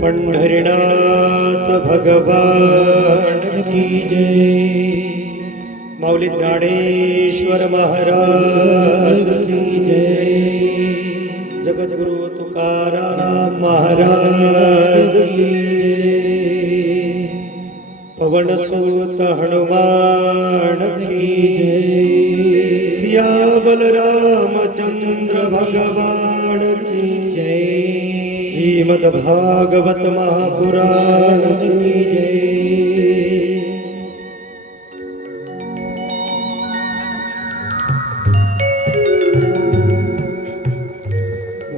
पंढरीनाथ भगवान की जय। माऊली ज्ञानेश्वर महाराज की जय। जगद्गुरु तुकाराम महाराज की जय। पवनसुत हनुमान की जय। सियावल रामचंद्र भगवान की जय। श्रीमद् भागवत महापुराण की जय।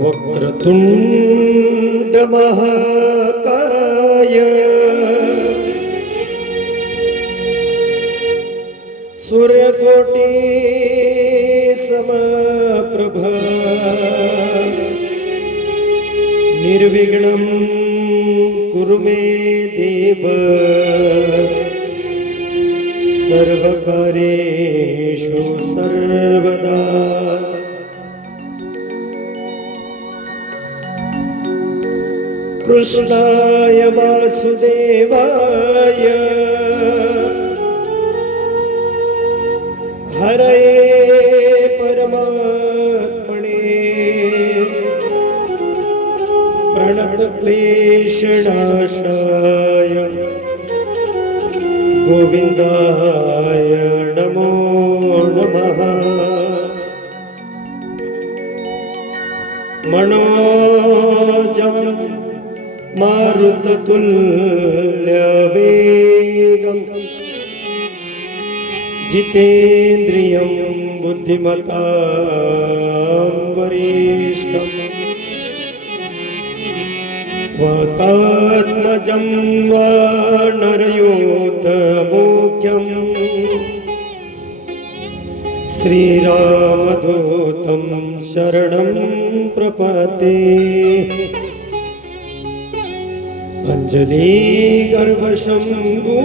वक्रतुंड महाकाय सूर्यकोटि समप्रभा निर्विघ्नं कुरु मे देव सर्वकार्येषु सर्वदा। कृष्णाय वासुदेवाय हरये परमात्मने प्रणतक्लेशनाशाय गोविन्दाय नमो नमः। मनोजं मारुततुल्यवेगं जितेन्द्रियं बुद्धिमतां वरिष्ठं वातात्मजं वानरयूथमुख्यं श्रीरामदूतं शरणं प्रपद्ये। अंजलि गर्भशम्भूतो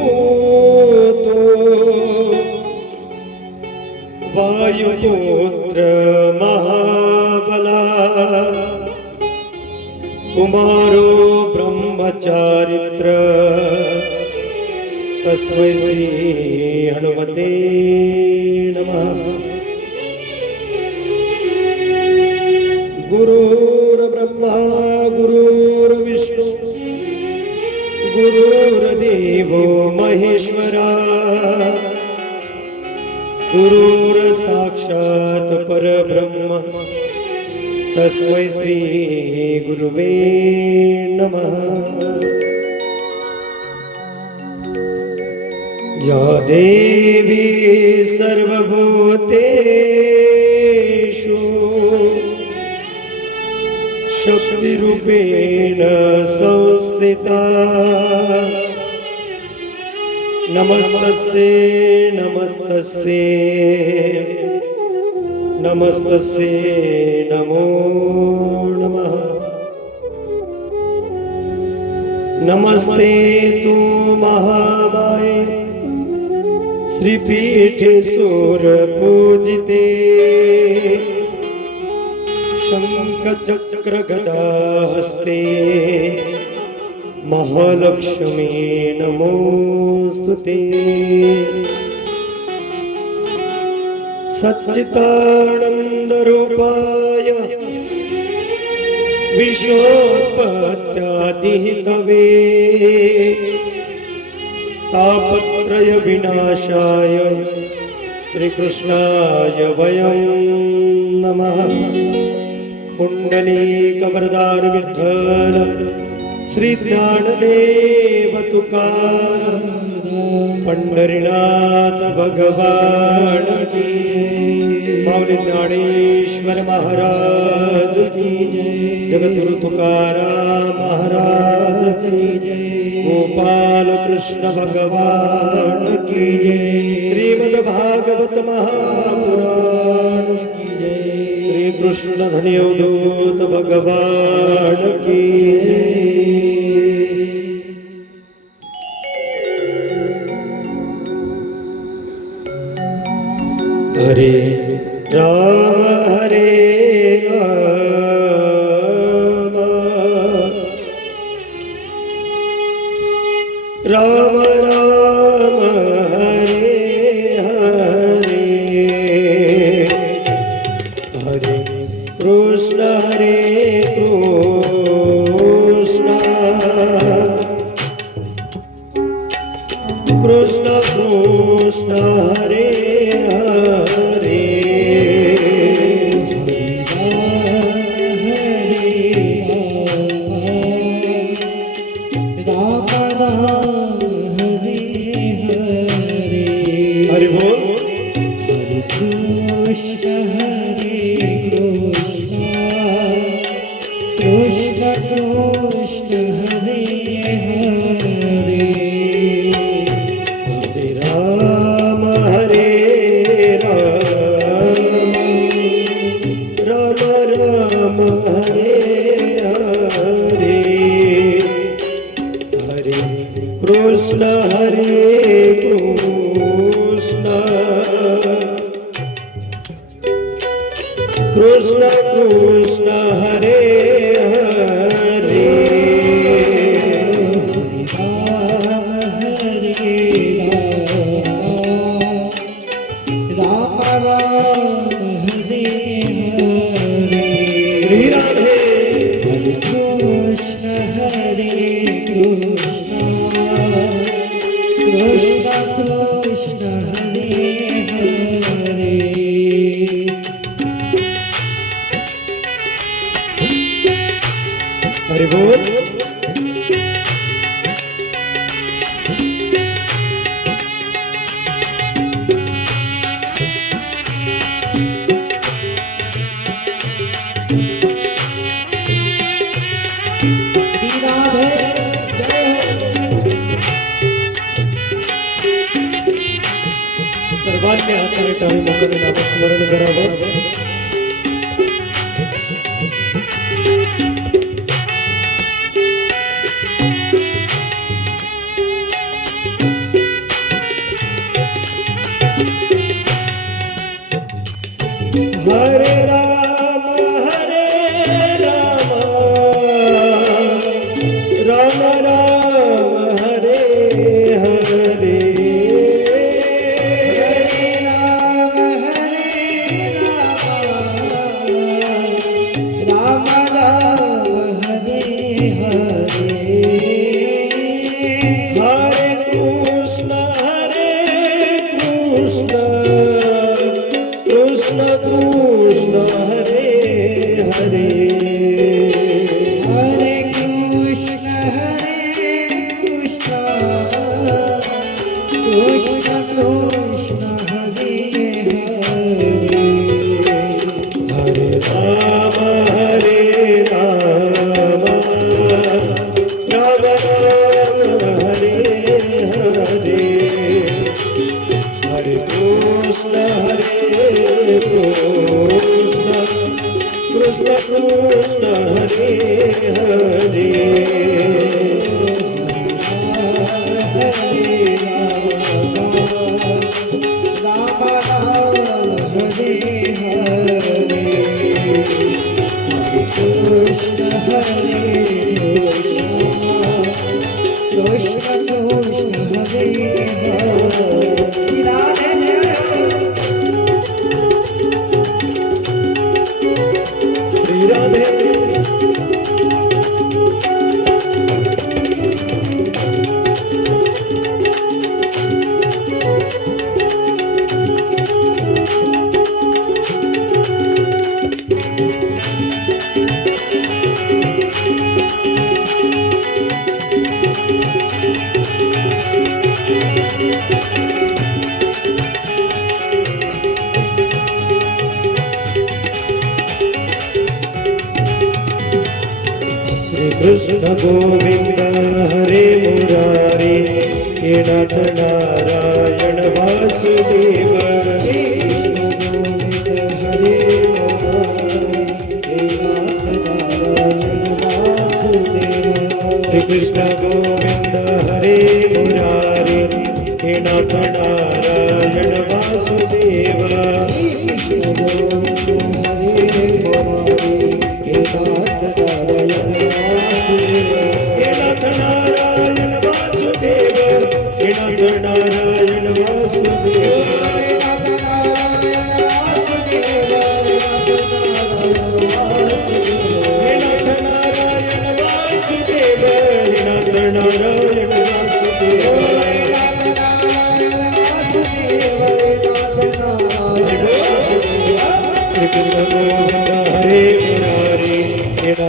वायुपुत्र महाबला कुमारो ब्रह्मचारित्र तस्मै श्री हनुमते नमः। गुरुर्ब्रह्मा गुरुर्विष्णु गुरुर्देवो महेश्वरा गुरुर्साक्षात् परब्रह्म तस्मै श्री गुरुवे नमः। या देवी सर्वभूतेषु शक्तिरूपेण संस्थिता नमस्तस्यै नमस्तस्यै नमस्तस्यै नमो नमः। नमस्ते तु महामाये श्रीपीठे सुरपूजिते शङ्खचक्रगदाहस्ते महालक्ष्मी नमोस्तुते। सच्चिदानन्दरूपाय विश्वोत्पत्त्यादिहेतवे तापत्रय विनाशाय श्रीकृष्णाय वयं नमः। पुंडलीकवरदार विठ्ठल श्री ज्ञानदेव तुकाराम पंढरीनाथ भगवान की। माऊली ज्ञानेश्वर महाराज की जय। जगद्गुरु तुकाराम महाराज की जय। गोपाल कृष्ण भगवान की जय। श्रीमद् भागवत महापुराण की जय। श्री कृष्ण धन्यवदूत भगवान की जय। हरे राम कृष्ण कृष्ण हरे हरे हरि बोल हरे कृष्ण कृष्ण कृष्ण हरे हरे हरे राम राम राम हरे हरे हरे कृष्ण कृष्ण कृष्ण हरे हरे राम हरे हरे श्री राधे हरे कृष्ण कृष्ण कृष्ण हरे हरे हरि बोल श्री राधे जय हो। सर्वांनी हाताने टाळी मुखाने नामस्मरण करावं हरे राम राम राम हरे हरे राम राम हरे हरे हरे कृष्ण कृष्ण कृष्ण हरे हरे हरे कृष्ण कृष्ण कृष्ण हरे हरे हरे राम राम राम हरे हरे हरे कृष्ण कृष्ण कृष्ण हरे हरे राम राम हरे हरे कृष्ण कृष्ण हरे हरे राधे श्री राधे श्री कृष्ण गोविंद हरे मुरारी हे नाथ नारायण वासुदेव श्री कृष्ण गोविंद हरे मुरारी हे नाथ नारायण वासुदेव हे नाथ नारायण वासुदेव हे नाथ नारायण वासुदेव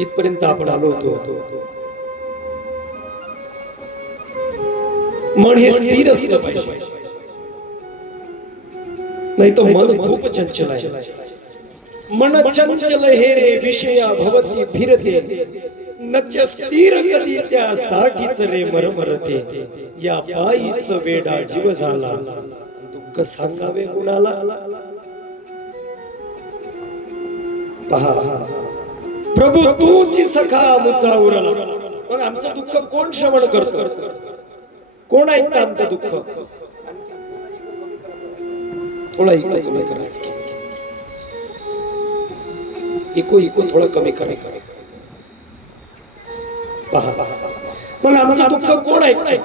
इथपर्यंत आपण आलो होतो. मन हे स्थिर असलं पाहिजे, नाही तर मन खूप चंचल आहे. मन चंचल हे रे विषया भवती फिरते, नच स्थिर कधी त्यासाठीच रे मरमरते. या पायीच वेडा जीव झाला, दुःख सांगावे कुणाला. पहा प्रभू तूची सखा मुचा उरला. मग आमचं दुःख कोण श्रवण करतो, कोण ऐकतं आमचं दुःख. थोडा इको कमी करा, इको थोडा कमी करा. पहा मग आमचं दुःख कोण ऐकतं.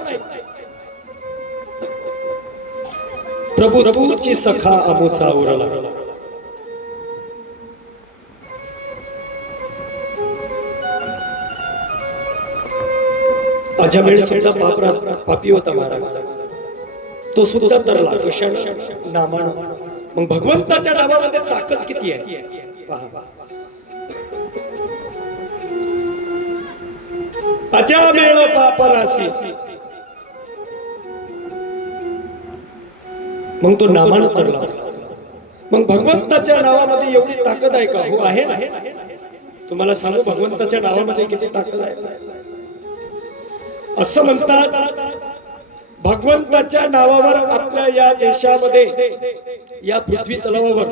प्रभू तूची सखा अमुचा उरला. अजमेळ सुद्धा पापी होता महाराज, तो सुद्धा तरला. कशानं? नामानं. मग भगवंताच्या नामामध्ये ताकद किती आहे पहा. अजमेळ पापरासी, मग तो नामानं तरला. मग भगवंताच्या नावामध्ये एवढी ताकद आहे का? हो आहे ना. तुम्हाला सांगू भगवंताच्या नावामध्ये किती ताकद आहे. असं म्हणतात भगवंताच्या नावावर आपल्या या देशामध्ये, या पृथ्वी तलावावर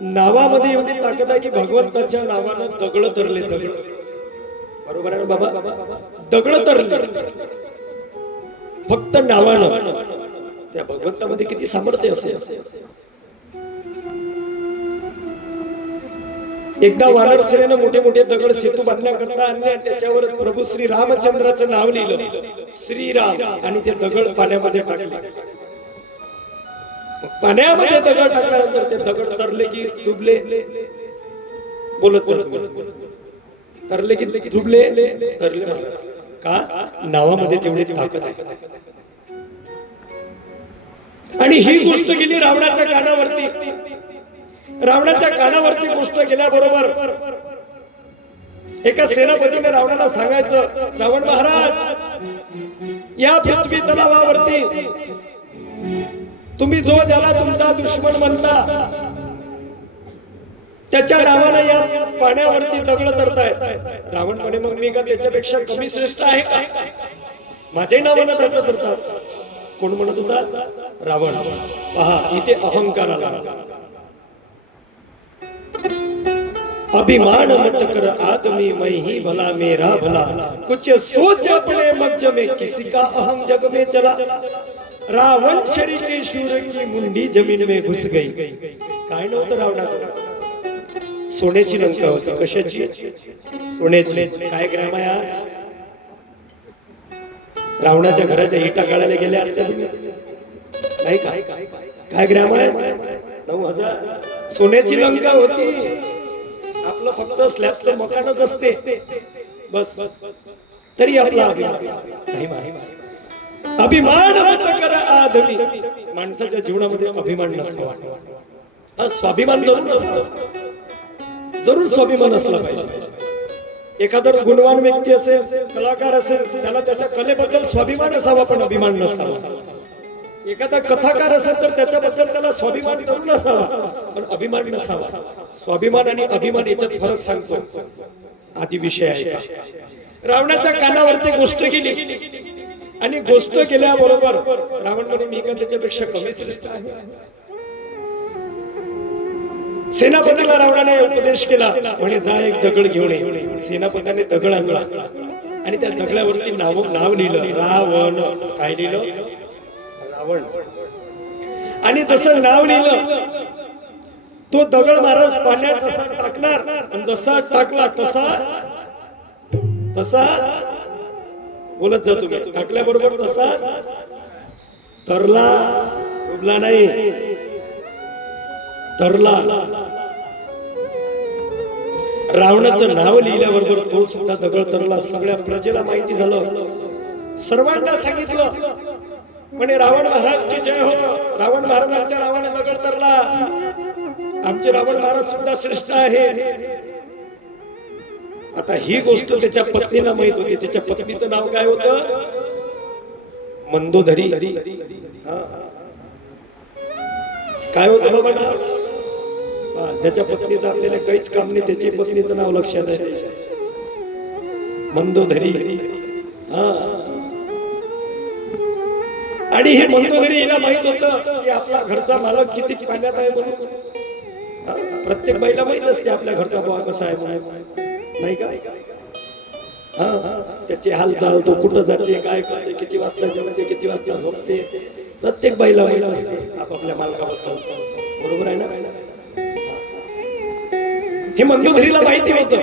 नावामध्ये एवढी ताकद आहे की भगवंताच्या नावानं दगड तरले. दगड, बरोबर आहे बाबा, दगड तरले फक्त नावानं. त्या भगवंतामध्ये किती सामर्थ्य असेल. एकदा वानर सेनेनं मोठे मोठे दगड सेतू बांधण्याकरता आणले आणि त्याच्यावर प्रभू श्री रामचंद्राचं नाव लिहिलं, श्रीराम, आणि ते दगड पाण्यामध्ये टाकले. पाण्यामध्ये दगड टाकल्यानंतर ते दगड तरले की डुबले. बोलत तरले की डुबले, तरले. का? नावामध्ये तेवढी ताकद आहे. आणि ही गोष्ट गेली रावणाच्या कानावरती. रावणाच्या कानावरती गोष्ट गेल्याबरोबर एका सेनापतीने रावणाला सांगायचं, रावण महाराज, या पृथ्वी तलावावरती तुम्ही जो ज्याला तुमचा दुश्मन म्हणता त्याच्या नावाने या पाण्यावरती दगड तरतायत. रावण म्हणे, मग मी का त्याच्यापेक्षा कमी श्रेष्ठ आहे का? माझ्या नावाने दगड तरतात. कोण म्हणत होता? रावण. पहा इथे अहंकार आला. अभिमान मत कर आदमी, मैं ही भला मेरा भला, कुछ सोच अपने मध्य में किसी का अहम जग में चला. रावण शरी के शूर की मुंडी जमीन में घुस गई. काय नव्हतं रावणाचं? सोन्याची लंका होती. कशाची? सोन्याची. काय ग्राम आहे? रावणाच्या घराच्या इटा काढायला गेल्या असत्या नाही का? काय ग्राम आहे? 9,000. सोन्याची लंका होती. आपलं फक्त स्लॅबचं मकानच असते बस. तरी आपला अभिमान मत कर आदमी. माणसाच्या जीवनामध्ये अभिमान नसावा. स्वाभिमान जरूर असतो, जरूर स्वाभिमान असला पाहिजे. एखादा गुणवान व्यक्ती असेल, कलाकार असेल, त्याला त्याच्या कलेबद्दल स्वाभिमान असावा पण अभिमान नसावा. एखादा कथाकार असेल तर त्याच्याबद्दल त्याला स्वाभिमान जरूर असावा पण अभिमान नसावा. स्वाभिमान आणि अभिमान याच्यात फरक सांगतो. आधी विषय आहे का? रावणाच्या कानावरती गोष्ट गेली आणि गोष्ट केल्याबरोबर रावण म्हणे, मी का त्याच्यापेक्षा कमी श्रेष्ठ आहे? सेनापतीला रावणाने उपदेश केला, म्हणे जा एक दगड घेऊन ये. सेनापतीने दगड आणला आणि त्या दगडावरती नाव लिहिलं, रावण. काय लिहिलं? रावण. आणि जसं नाव लिहिलं तो दगड महाराज पाण्यात तसा टाकणार आणि जसा टाकला तसा बोलत जा तुम्ही, टाकल्याबरोबर तसा तरला, डुबला नाही, तरला. रावणाचं नाव लिहिल्याबरोबर तो सुद्धा दगड तरला. सगळ्या प्रजेला माहिती झालं, सर्वांना सांगितलं, म्हणे रावण महाराज की जय हो. रावण महाराजांच्या नावाने दगड तरला. आमचे रावण महाराज सुद्धा श्रेष्ठ आहे. आता ही गोष्ट त्याच्या पत्नीला माहित होती. त्याच्या पत्नीचं नाव काय होतं? मंदोदरी. हा. काय होतं बाबा? ज्याच्या पत्नीचं आपल्याला काहीच काम नाही त्याची पत्नीचं नाव लक्षात आहे, मंदोदरी. हा. आणि हे मंदोदरी हिला माहित होतं की आपला घरचा मालक किती पाण्यात आहे म्हणून. प्रत्येक बाईला माहित असते आपल्या घरचा बुवा कसा आहे म्हणून, नाही का? त्याची हालचाल, तो कुठं जाते, काय करते, किती वाजता जेवते, किती वाजता झोपते, प्रत्येक बाईला माहित असते आपापल्या मालकाबद्दल. बरोबर आहे ना? हे मंदोदरीला माहिती होतं.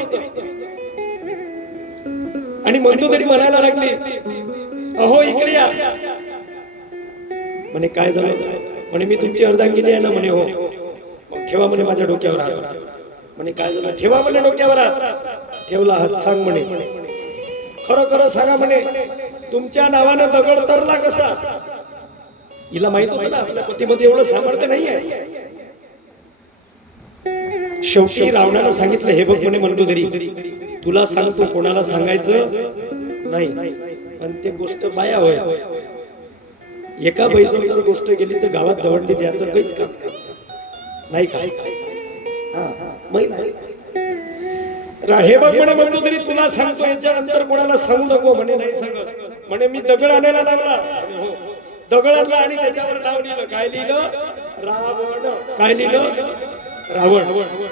आणि मंदोदरी म्हणायला लागली, अहो इकडे या. म्हणे काय झालं? म्हणे मी तुमची अर्धांगिनी आहे ना. म्हणे हो. मग ठेवा म्हणे माझ्या डोक्यावर हात. म्हणे काय झालं? ठेवा म्हणे डोक्यावर हात. ठेवला हात. सांग म्हणे, खरं खरं सांगा म्हणे, तुमच्या नावानं दगड तरला कसा? हिला माहित होतं ना आपल्या पतीमध्ये एवढं सामर्थ्य नाही आहे. शेवटी रावणाला सांगितलं, हे बघ म्हणे मंदोदरी, तुला सांगतो, कोणाला सांगायचं नाही. पण ते गोष्ट बाया होय. एका बाईजवळ जर गोष्ट गेली तर गावात दवडली द्यायचं काहीच काम नाही का? हे बघ म्हणे मंदोदरी, तुला सांगतो, याच्यानंतर कोणाला सांगू नको. म्हणे नाही सांगत. म्हणे मी दगड आणायला लागला. दगड आणला आणि त्याच्यावर नाव लिहिलं. काय लिहिलं? रावण. काय लिहिलं? रावण.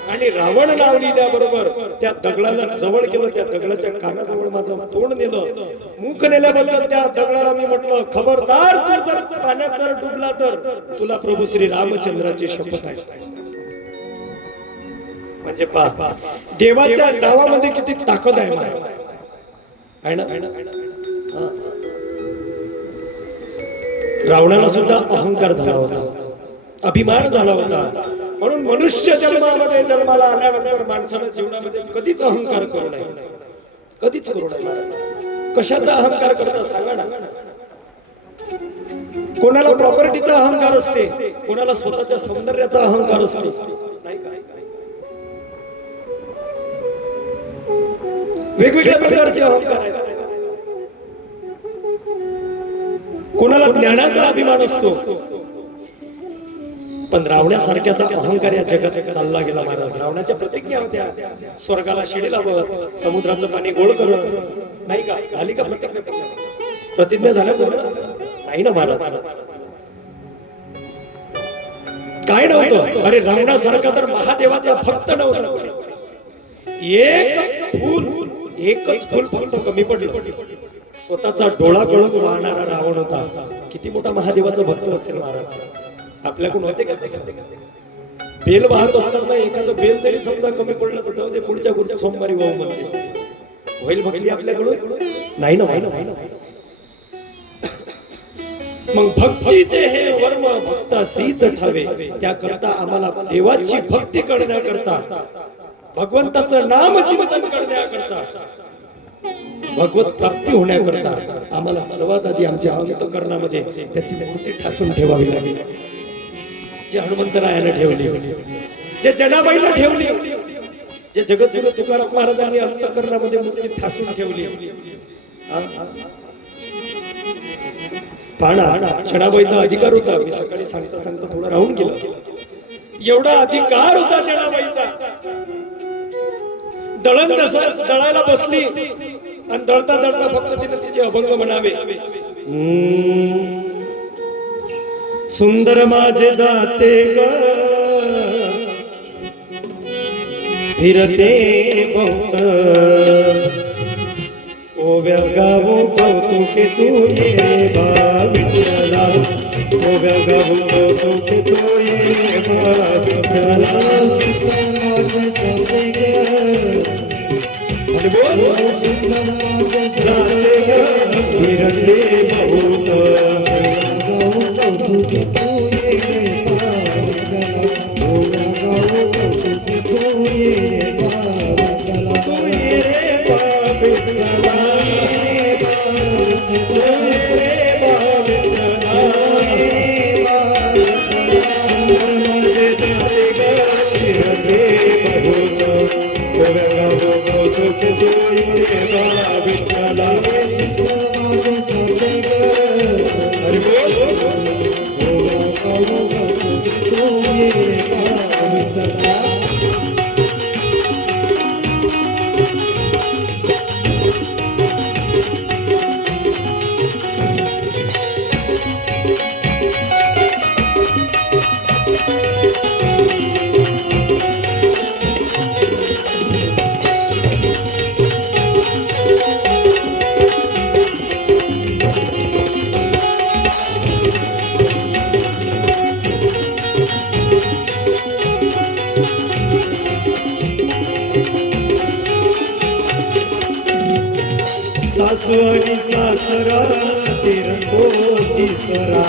आणि रावण नाव लिहिल्याबरोबर त्या दगडाला जवळ केलं. त्या दगडाच्या कानाजवळ माझं तोंड नेलं. मुख नेल्याबद्दल त्या दगडाला मी म्हटलं, खबरदार, तू जर पाण्यात जर डुबला तर तुला प्रभू श्री रामचंद्राची शपथ आहे. म्हणजे पहा, देवाच्या नावामध्ये किती ताकद आहे ना? रावणाला सुद्धा अहंकार झाला होता, अभिमान झाला होता. म्हणून मनुष्य जन्मामध्ये जन्माला आल्यानंतर माणसानं जीवनामध्ये कधीच अहंकार करू नये. कधीच करू नये. कशाचा अहंकार करता सांगा ना? कोणाला प्रॉपर्टीचा अहंकार असते, कोणाला स्वतःच्या सौंदर्याचा अहंकार असते, नाही का? वेगवेगळ्या प्रकारचे अहंकार आहेत. कोणाला ज्ञानाचा अभिमान असतो. पण रावणासारख्याचा अहंकार या जगात चालला गेला महाराज. रावणाच्या प्रतिज्ञा होत्या, स्वर्गाला शिडी लावत, समुद्राचं पाणी गोळ करत, नाही का? झाली का प्रतिज्ञा? प्रतिज्ञा झाल्या नाही ना महाराज? काय नव्हतं? अरे रावणासारखा तर महादेवाचा भक्त नव्हता. एकच फूल फक्त कमी पडलं. स्वतःचा डोळा कळून वाहणारा रावण होता. किती मोठा महादेवाचा भक्त असेल महाराज? आपल्याकडून होते का? बेल वाहत असताना एखादं बेल तरी समजा कमी पडलं तर जाऊ दे, पुढच्या सोमवारी वाहू म्हणते. होईल भक्ती आपल्याकडून? नाही ना, व्हाय ना. मग भक्तीचे हे वर्म भक्तासीच ठावे. त्याकरता आम्हाला देवाची भक्ती करण्याकरता, भगवंताचं नाम चिंतन करण्याकरता, भगवत प्राप्ती होण्याकरता आम्हाला सर्वात आधी आमच्या अंतःकरणामध्ये त्याची मूर्ती ठासून ठेवावी लागेल. जे हनुमंतरायाने ठेवली, जे जनाबाईला ठेवली, जे जगद्गुरु तुकाराम महाराजांनी अंतःकरणामध्ये मूर्ती ठासून ठेवली. पाहणा, जनाबाईचा अधिकार होता. मी सकाळी सांगता थोडं राहून गेलो. एवढा अधिकार होता जनाबाईचा. दळण दळायला बसली आणि दळता फक्त तिने तिचे अभंग म्हणावे. सुंदर माझे जाते ग फिरते बहुत, ओव्या गावो कौतुके तू ये भाविकला, ओव्या गावो कौतुके तू ये भाविकला. फिरते बहुत, Oh, कौतुक तुझे रे बा विठ्ठला माझे जाते ग हरी बोल सासू आणि सासरा तेरा तो तिसरा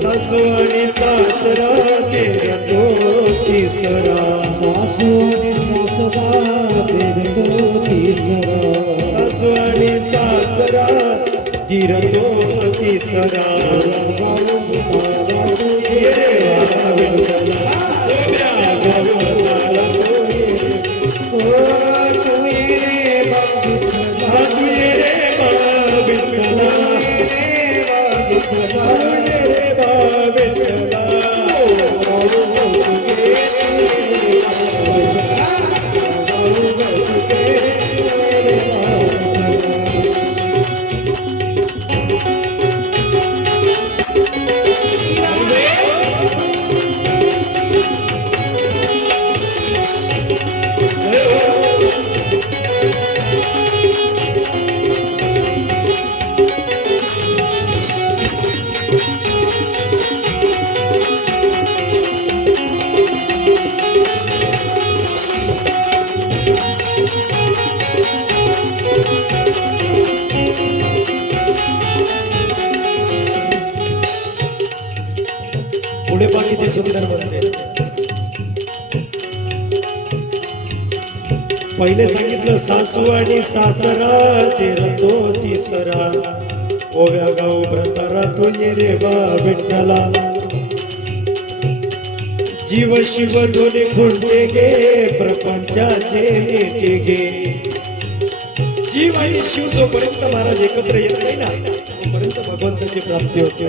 सासू आणि सासरा तेरा तो तिसरा सासू आणि सासरा तीर तो तिसरा ये वा विठ्ठला ओम्या गोविंदाला पुढे पण किती सुंदर म्हणते. पहिले सांगितलं सासू आणि सासरा तेरा तो तिसरा ओव्या गाव व्रतारा तो ये रे बा विठ्ठला जीव शिव दोन्ही खुंटे गे प्रपंचाचे नेटे गे. जीव आणि शिव जोपर्यंत महाराज एकत्र येत नाही ना तोपर्यंत भगवंताची प्राप्ती होते.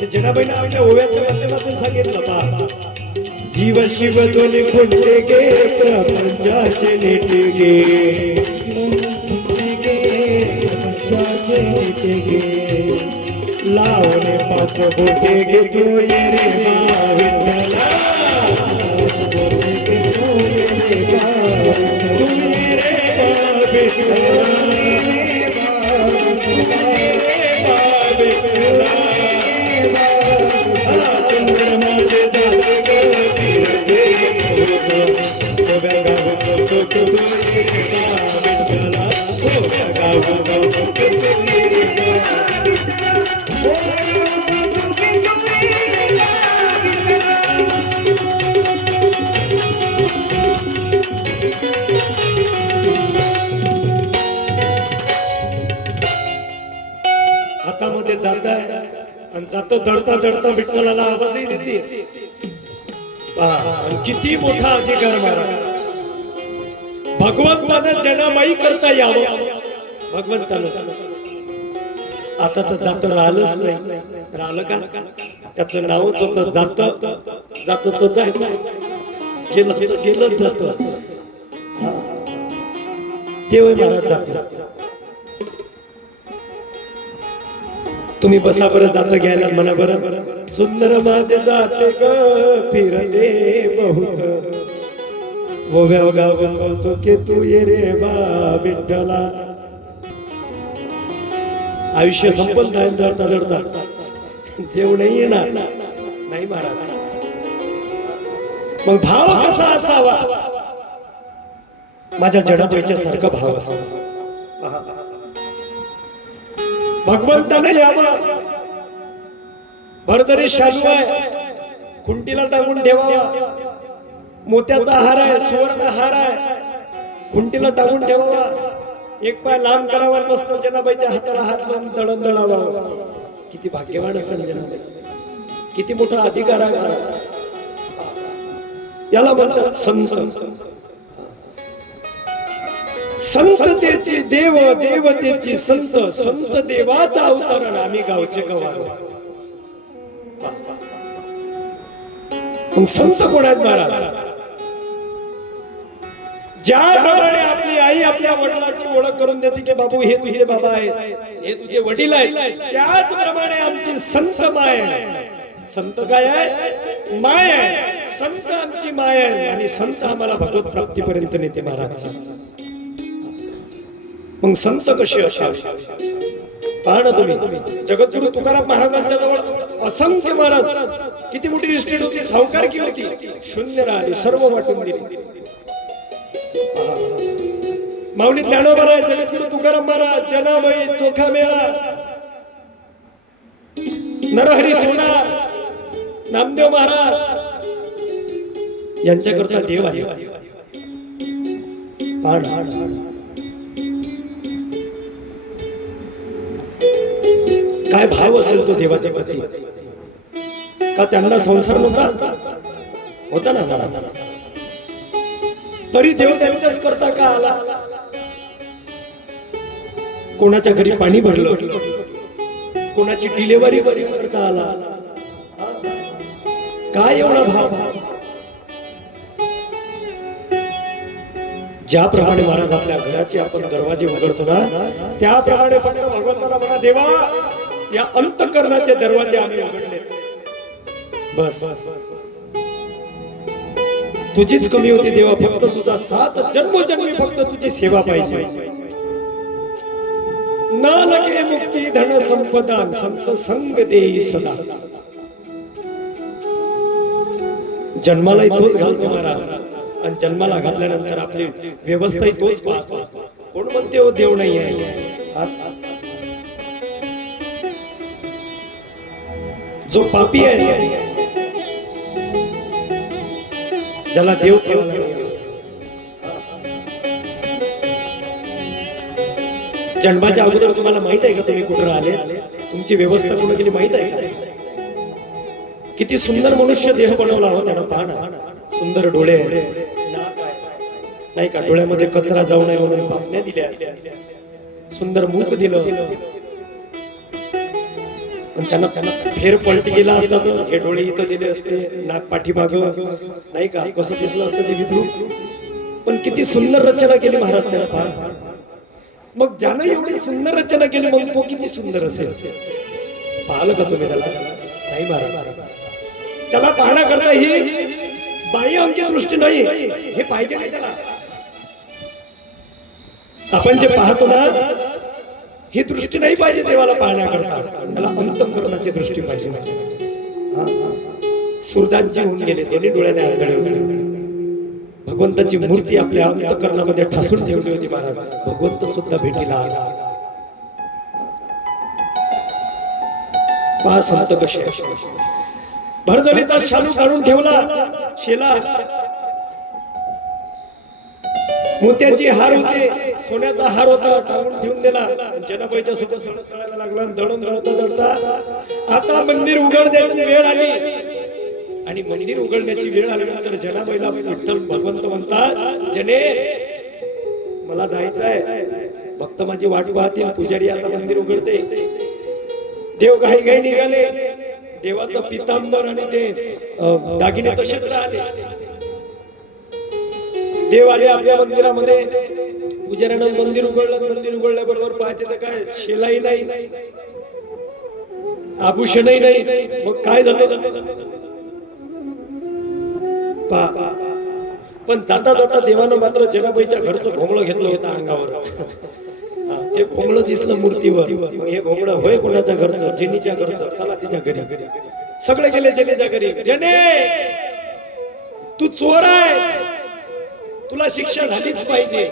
ते जनाबाईने आपल्या ओव्याच्या माध्यमातून सांगितलं पहा जीव शिव दोन्ही खुंटे गे प्रपंचाचे नेटे गे लावणे पाच बोटे गे तो ये रे बा विठ्ठला तू ये रे बा विठ्ठला सुंदर माझे जाते हातामध्ये जात आहे आणि जात दडता दडता विठ्ठलाला आवाजही देते. किती मोठा अधिकार महाराज भगवंतानं जनाबाई करता यावं. भगवंतानं आता तर जात राहिलंच नाही. राहिलं का त्याचं नावच होतं जात जात तो जायचं गेलं तर गेलं जात तेव्हा महाराज जात. तुम्ही बसा बरं जात घ्यायला म्हणा बरं. सुंदर माझे जाते ग फिरते बहुत ओव्या गाव कौतुके तू ये रे बा विठ्ठला. आयुष्य संपत नाही दडता दडता देव नाही येणार नाही महाराज. मग भाव कसा असावा माझ्या जडाद्वैच्या सारखा भाव असावा. भगवंताने यावं भरजरी शालू आहे खुंटीला टांगून ठेवावा. मोत्याचा हार आहे सुवर्ण हार आहे खुंटीला टांगून ठेवावा. एक पाय लांब करावा नसतो जनाबाईच्या हाताला हात लावून दळण दळावा. किती भाग्यवान असेल जनाबाई. किती मोठा अधिकार आहे महाराज. याला म्हणतात संत. संततेची देव, देवतेची संत, संत देवाचा अवतरण आम्ही गावचे गवार. मग संत कोण आहेत महाराज? ज्याप्रमाणे आपली आई आपल्या वडिलांची ओळख करून देते की बाबू हे तुझे बाबा आहेत, हे तुझे वडील आहेत, त्याचप्रमाणे आमची संत माय आहे. संत काय आहे? माय आहे. संत आमची माय आहे आणि संत आम्हाला भगवत प्राप्तीपर्यंत नेते महाराज. मग संत कसे असावे पहा ना तुम्ही. जगद्गुरु तुकाराम महाराजांच्या जवळ असंख्य महाराज, किती मोठी इस्टेट होती, सावकारकी होती, शून्य राहिली, सर्व वाटून दिली. माऊली ज्ञानोबा महाराज, जगद्गुरु तुकाराम महाराज, जनाबाई, चोखा मेळा, नरहरी सोना, नामदेव महाराज यांच्याकरता देव आहे. काय भाव असेल तो देवाच्या प्रती. का त्यांना संसार नव्हता? होता ना, तरी देव त्यांच्याच करता का आला? कोणाच्या घरी पाणी भरलं, कोणाची डिलिव्हरी करता आला. काय एवढा भाव? ज्याप्रमाणे महाराज आपल्या घराचे आपण दरवाजे उघडतो ना, त्याप्रमाणे फक्त भगवंताला म्हणा, देवा या अंतःकरणाचे दरवाजे आम्ही उघडले. बस तुझीच कमी होती देवा, फक्त तुझा साथ जन्मोजन्मी फक्त तुझी सेवा पाहिजे. न लगे मुक्ती धन संपदा, संत संग देई सदा. जन्मालाही तोच घालतो महाराज आणि जन्माला घातल्यानंतर आपली व्यवस्थाही तोच पाहतो. कोण म्हणते हो देव नाही आहे? जो पापी आहे, ज्याला देव जन्माच्या अगोदर तुम्हाला माहित आहे का तुम्ही कुठे आले? तुमची व्यवस्था कोण केली माहित आहे का? किती सुंदर मनुष्य देह बनवला हो त्यानं. पहा ना, सुंदर डोळे नाही का, डोळ्यामध्ये कचरा जाऊ नये म्हणून पापण्या दिल्या, सुंदर मुख दिलं. पण त्यांना फेर पलटी गेला असता तर हे डोळे इथं दिले असते, नाक पाठीमाग नाही का, कसं दिसलं असतं ते विद्रूप. पण किती सुंदर रचना केली महाराज त्याला. पहा मग ज्यानं एवढी सुंदर रचना केली, मग तो किती सुंदर असेल. पाहिलं का तुम्ही त्याला? नाही महाराज, त्याला पाहण्याकरता ही बाह्य अंकी दृष्टी नाही, हे पाहिजे नाही त्याला. आपण जे पाहतो ना, ही दृष्टी नाही पाहिजे देवाला पाहण्याकरता. त्याला अंतःकरणाची दृष्टी पाहिजे. सुरदासजी होऊन गेले, दोन्ही डोळ्याने आंधळे होते. भगवंताची मूर्ती आपल्या अंतःकरणामध्ये ठासून ठेवली होती महाराज. भगवंत सुद्धा भेटीला आला. पहा संत कसे. भरजणीचा शालू काढून ठेवला शेला, मोत्याची हार होते, सोन्याचा हार होता, टाळून ठेवून दिला. जनाबाईच्या सुद्धा सडक तळायला लागला. दळून दळता दळता आता मंदिर उघडण्याची वेळ आली. आणि मंदिर उघडण्याची वेळ आल्यानंतर जनाबाईला विठ्ठल भगवंत म्हणतात, जने मला जायचंय, भक्त माझी वाट पाहतील, पुजारी आता मंदिर उघडते. देव घाई घाई निघाले. देवाचा पितांबर आणि ते दागिने तसेच राहिले. देव आले आपल्या मंदिरामध्ये. पुजाऱ्यानं मंदिर उघडलं. मंदिर उघडल्याबरोबर पाहते तर काय, शेलाई नाही, आभूषणही नाही. मग काय झालं? पण जाता जाता देवानं मात्र जनाबाईच्या घरचं घोंगडं घेतलं होतं अंगावर. ते घोंगडं दिसलं मूर्तीवर. मग हे घोंगडं होय कोणाच्या घरचं? जेनीच्या घरचं. चला तिच्या घरी. सगळे गेले जेनीच्या घरी. जने तू चोर आहेस, तुला शिक्षा झालीच पाहिजे.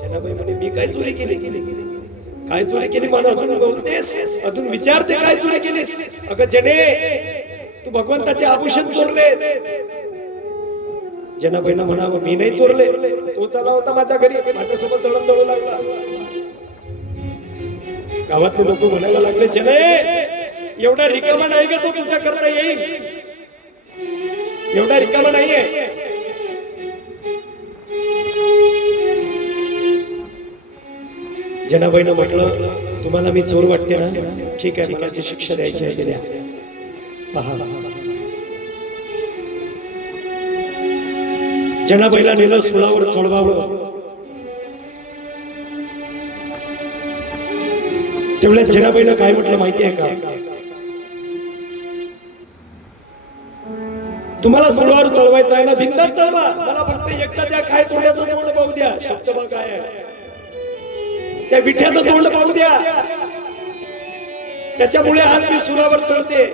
जनाबाई म्हणे, मी काय चोरी केली? काय चोरी केली? मला अजून बोलतेस, अजून विचारते काय चोरी केलीस? अगं जने, तू भगवंताचे आभूषण चोरले. जनाबाईंना म्हणावं, मी नाही चोरले, तो चाला होता माझ्या घरी, माझ्यासोबत दळण दळू लागला. गावातले लोक म्हणायला लागले, जने एवढा रिकामा नाही का तो तुझ्या करता येईल? एवढा रिकामा नाहीये. जनाबाईनं म्हटलं तुम्हाला मी चोर वाटते ना, ठीक आहे, मला जी शिक्षा द्यायची आहे ती द्या. पहा, जनाबाईला नेलं, सुळावर चढवावं. तेवढ्या जनाबाईनं काय म्हटलं माहिती आहे का? तुम्हाला सुळावर चढवायचं आहे ना, बिंदात चढवा, मला फक्त एकटा त्या काय तोंडाचं तोंड पाहू द्या. शब्द बघ काय आहे, त्या विठ्याचं तोंड पाहू द्या. त्याच्यामुळे आज मी सुळावर चढते.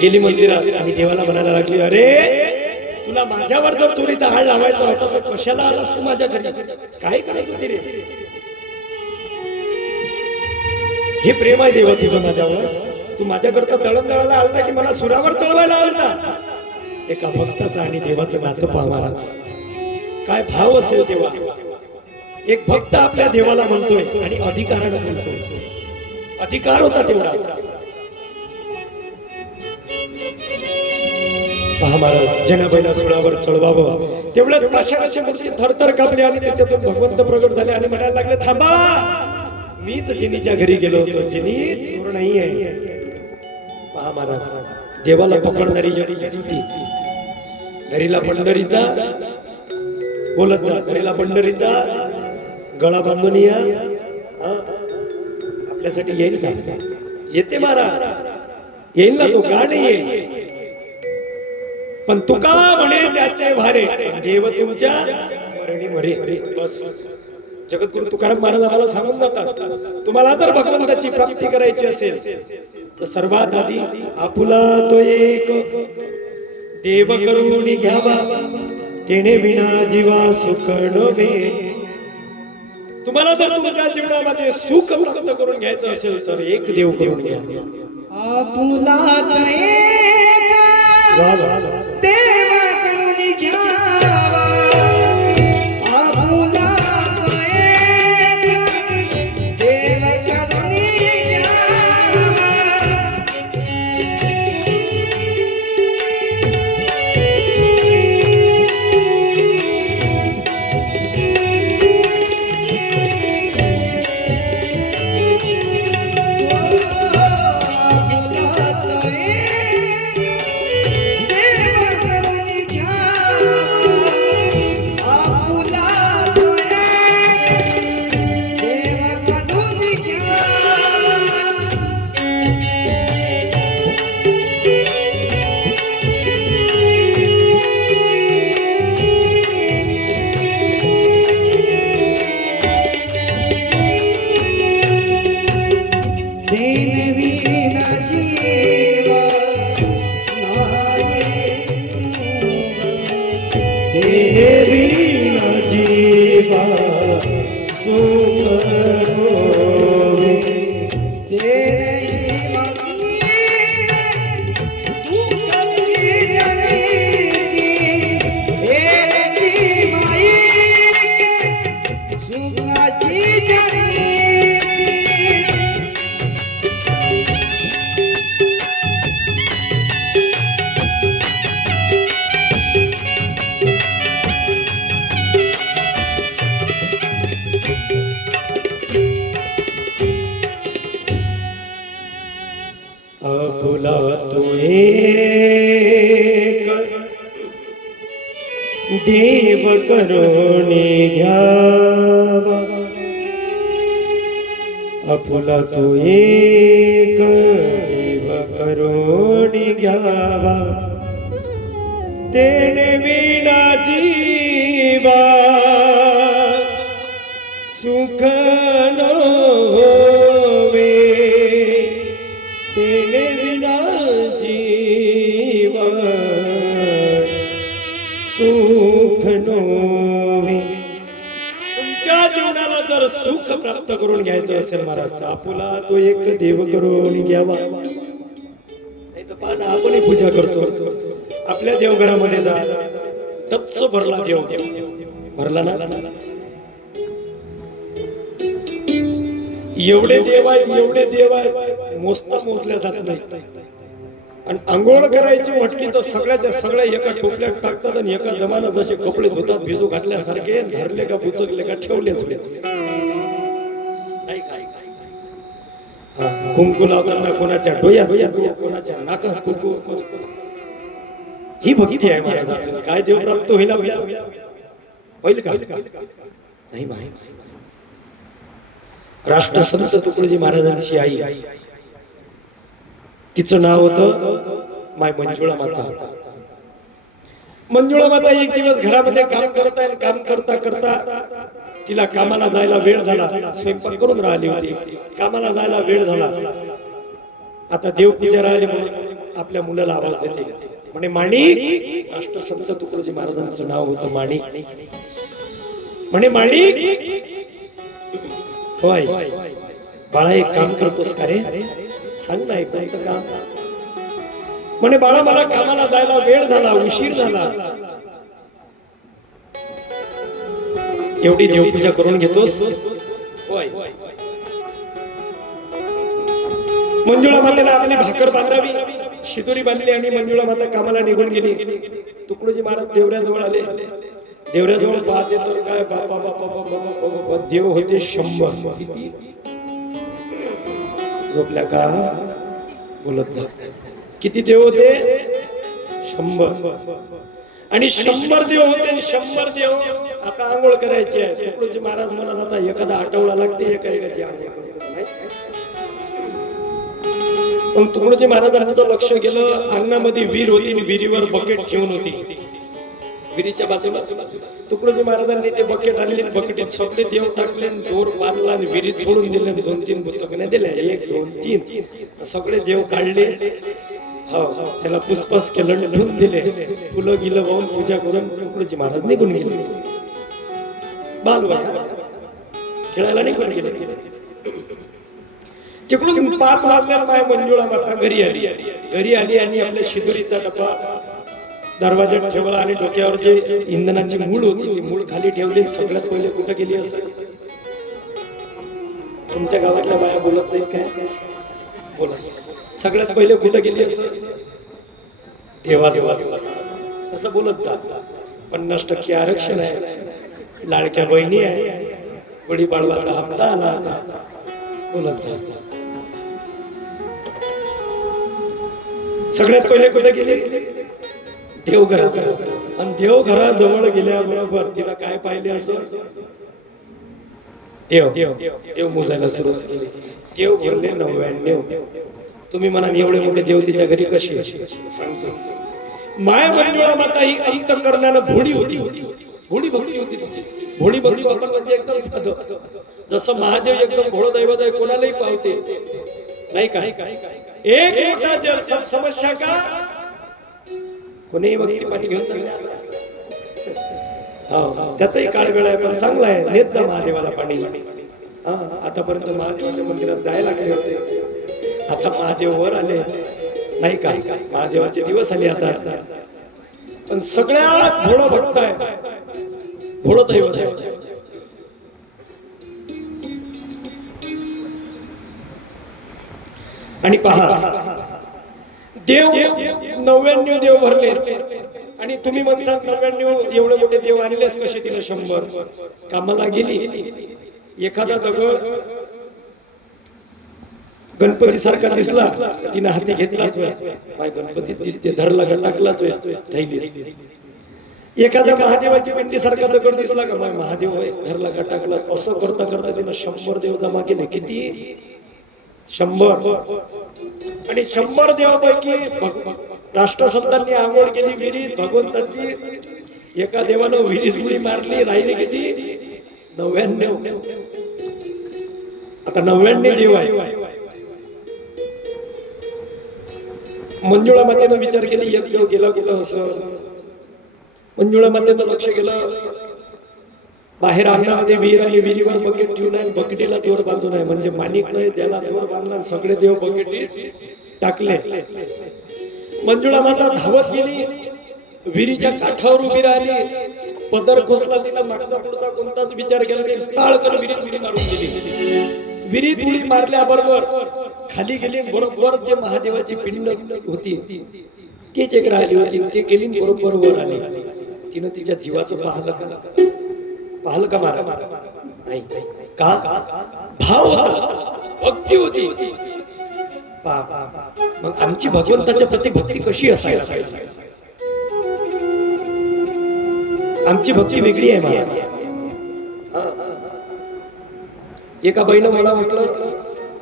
गेली मंदिरात आणि देवाला म्हणायला लागली, अरे तुला माझ्यावर जर चोरीचा हाळ लावायचा होता तर कशाला आलास तू माझ्या घरी? काय करत होती रे? हे प्रेम आहे देवा तुझं माझ्यावर. तू माझ्याकरता दळणदळाला आलता की मला सुरावर चढवायला आलता? एका भक्ताचं आणि देवाचं नातं पहा महाराज, काय भाव असेल तेव्हा. एक भक्त आपल्या देवाला म्हणतोय आणि अधिकारानं म्हणतोय. अधिकार होता तेवढा. पहा महाराज, जनाबाईला सुळावर चढवावं, तेवढ्यात पाषाणाची मूर्ती थरथर कापली आणि त्याच्यातून भगवंत प्रगट झाले आणि म्हणायला लागले, थांबा, मीच जिनीच्या घरी गेलो होतो, जिनी चोर नाही आहे. पहा महाराज, देवाला पकडणारी हीच होती. घरीला पंढरीचा बोलत जा, घरीला पंढरीचा गळा बांधून या. आपल्यासाठी येईल का? येते महाराज, येईल ना तो, का नाही येईल? पण तुका म्हणे त्याचे भारे, देव तुमच्या मरणी मरे. बस, जगद्गुरु तुकाराम महाराज आम्हाला सांगून जातात, तुम्हाला जर भगवंताची प्राप्ती करायची असेल तर सर्वात आधी आपुला तो एक देव करून घ्यावा, तेने विना जीवा सुख नव्हे. तुम्हाला जर तुमच्या जीवनामध्ये सुख प्राप्त करून घ्यायचं असेल तर एक देव करून घ्या. आपुला तो एक वा वा वा. देव करून घ्यावा. आपुला तो एक देव करून घ्यावा. आपुला तो एक देव करून घ्यावा. आपुला तो एक देव करून घ्यावा, तेने विना जीवा सुख नव्हे. तेने विना जीवा सुख नव्हे. तुमच्या जीवनाला जर सुख प्राप्त करून घ्यायचं असेल महाराज तर आपुला तो एक देव करून घ्यावा. नाही तर पाहा, आपणही पूजा करतो, आपल्या देवघरामध्ये जा, गच्च भरला देव, भरला ना. एवढे देव आहेत, एवढे देव आहेत, मोजता मोजल्या जात नाही. आणि आंघोळ करायची म्हटली तर सगळ्याच्या सगळ्या एका टोपल्यात टाकतात आणि एका जमाना जसे कपडे धुतात भिजू घातल्यासारखे धरले का बुचकले का ठेवलेच कुंकू लावताना कोणाच्या डोळ्यात कोणाच्या नाकात कुंकू ही भक्ती आहे महाराज आपल्याला. काय देव प्राप्त होईल आपल्याला होईल का नाही माहित. राष्ट्रसंत तुकडोजी महाराजांची आई तिचं नाव होतं माय मंजुळा माता. मंजुळा माता एक दिवस घरामध्ये काम करत आहे. काम करता करता तिला कामाला जायला वेळ झाला. स्वयंपाक करून राहिली होती. कामाला जायला वेळ झाला. आता देवपूजा राहिली म्हणून आपल्या मुलाला आवाज देते म्हणे माणिक. राष्ट्रसंत तुकडोजी महाराजांचं नाव होतं माणिक. म्हणे माणिक होय बाळा एक काम करतोस का रे सांग ना कोणतं काम. म्हणे बाळा मला कामाला जायला वेळ झाला उशीर झाला. एवढी देवपूजा करून घेतोस होय. मंजुळा मातेला आपली भाकर बांधावी शिदोरी बांधली आणि मंजुळा माता कामाला निघून गेली. तुकडोजी महाराज देवऱ्याजवळ आले. देवऱ्याजवळ पाहते तर काय बापा बापा बापा बापा देव होते 100. किती झोपल्या का बोलत जा. किती देव होते 100. आणि 100 देव होते. 100 देव आता आंघोळ करायची आहे. तुकडोजी महाराज म्हणत आता एखादा आठवडा लागते एका एकाची आंघोळ करतो नाही. पण तुकडोजी महाराजांचं लक्ष गेलं अंगणामध्ये विहीर होती. विहिरीवर बकेट ठेवून होती. विहिरीच्या बाजूला तुकडोजी महाराजांनी ते बकेट आणले. बकेटीत सगळे देव टाकले. दोर बांधला आणि विहिरीत सोडून दिले. 2-3 बुचकण्या दिल्या. 1 2 3 सगळे देव काढले. हो त्याला पुष्पस केलं ठेवून दिले. फुलं गिलं वाहून पूजा करून तुकडोजी महाराज निघून गेले. बालवा खेळायला निघून गेले. तिकडून 5 वाजल्या माय मंजुळा माता घरी आली. घरी आली आणि आपल्या शिदोरीचा डबा दरवाज्यात ठेवला आणि डोक्यावर जे इंधनाची मूळ होती ती मूळ खाली ठेवली. सगळ्यात पहिले कुठे गेली असेल. तुमच्या गावातल्या बाया बोलत नाहीत काय बोला. सगळ्यात पहिले कुठे गेली असेल देवा देवा असं बोलत जा. 50% आरक्षण आहे. लाडक्या बहिणी आहे. गुढीपाडवाचा हप्ता आला होता बोलत जा. सगळ्यात पहिले कुठे गेली देवघरात. आणि देवघराजवळ गेल्याबरोबर तिला काय पाहिले असं देव देव मोजायला सुरुवात केली. देव भरले 99. तुम्ही म्हणा एवढे मोठे देव तिच्या घरी कसे सांगतो. माय मंजुळा माता ही अंतकरणानं भोळी होती. भोळी भक्ती होती तिची. भोळी भक्ती आपण म्हणजे एकदम साधं. जसं महादेव एकदम भोळ दैवत आहे कोणालाही पावते नाही काय. एक मोठा जल सब समस्या का कोणीही भक्ती पाणी घेऊन त्याचाही काळ वेळ आहे पण चांगला आहे. नेत जा महादेवाला पाणी. आतापर्यंत महादेवाच्या मंदिरात जायला लागले होते. आता महादेव वर आले नाही का. महादेवाचे दिवस आले आता. पण सगळ्यात भोळ भक्त आहे. भोळ दैवत आहे. आणि पहा देव 99 देव भरले. आणि तुम्ही म्हणसाल 99 एवढे मोठे देव आणलेस कसे तिने 100. कामाला गेली. एखादा दगड गणपती सारखा दिसला तिने हाती घेतलाच. माय गणपती दिसते धरला का टाकलाच थैली. एखाद्या महादेवाची पिंडी सारखा दगड दिसला का माय महादेव होय धरला का टाकला. असं करता करता तिने 100 देव जमा केले. किती 100. आणि 100 देवापैकी राष्ट्रसंतांनी आंघोळ केली विहिरीत भगवंताची. एका देवानं विहिरीत उडी मारली. राहिली किती 99. आता 99 देव आहे. मंजुळा मातेनं विचार केली एक देव गेला कुठं असं. मंजुळा मातेचं लक्ष गेलं. बाहेर अंगणामध्ये विहीर आणि विहिरीवर बकेट ठेवून आहे. बकेटीला दोर बांधून आहे म्हणजे माणिक नाही त्याला दोर बांधला. सगळे देव बकेटीत टाकले. मंजुळा माता धावत गेली. विहिरीच्या काठावर उभी राहिली. पदर खोसला. तिला मागचा पुढचा कोणताच विचार केला नाही. ताळकन विहिरीत उडी मारून गेली. विहिरीत उडी मारल्याबरोबर खाली गेली बरोबर जे महादेवाची पिंड होती तीच एक राहिली होती ते गेली बरोबर वर आली तिनं तिच्या जीवाचं पाहलं का महाराज नाही का भाव होता भक्ती होती मग आमची भगवंताच्या प्रती भक्ती कशी असायला पाहिजे आमची भक्ती वेगळी आहे महाराज एका बाईनं मला म्हटलं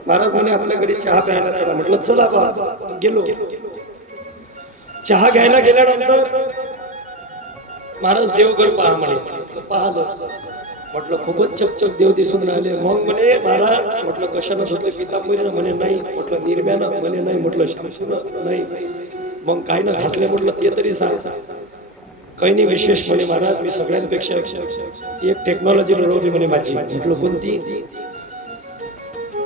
महाराज म्हणे आपल्या घरी चहा प्यायला चला म्हटलं चला बा गेलो चहा घ्यायला गेल्यानंतर महाराज देवघर पहा म्हणे पाहिलं म्हटलं खूपच चकचक देव दिसून राहिले मग म्हणे महाराज म्हटलं कशानं धुतले पितांबरीनं म्हणे नाही म्हटलं निर्म्यानं म्हणे नाही म्हटलं शामसूनं नाही मग काय ना घासले म्हटलं ते तरी सांग काही नाही विशेष म्हणे महाराज मी सगळ्यांपेक्षा एक टेक्नॉलॉजी लढवली म्हणे माझी म्हटलं कोणती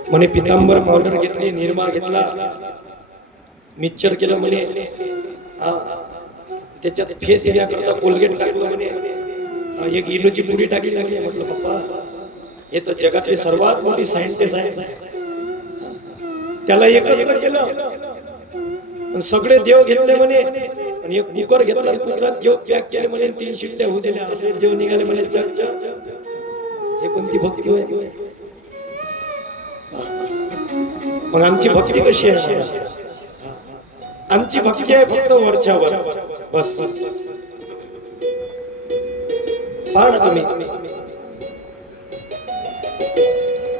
म्हणे पितांबर पावडर घेतली निरमा घेतला मिक्सचर केलं म्हणे त्याच्यात फेस येण्याकरता कोलगेट टाकलं म्हणे एक इनोची पुडी टाकली लागली म्हटलं पप्पा हे तर जगातली सर्वात मोठी सायंटिस्ट आहे त्याला एकत्र केलं सगळे देव घेतले म्हणे आणि एक कुकर घेतला कुकरात देव पॅक केले म्हणे 3 शिट्ट्या होऊ दिल्या असे देव निघाले म्हणे चर्च हे कोणती भक्ती होय मग आमची भक्ती कशी आहे आमची भक्ती आहे फक्त वरच्यावर बस पहा ना तुम्ही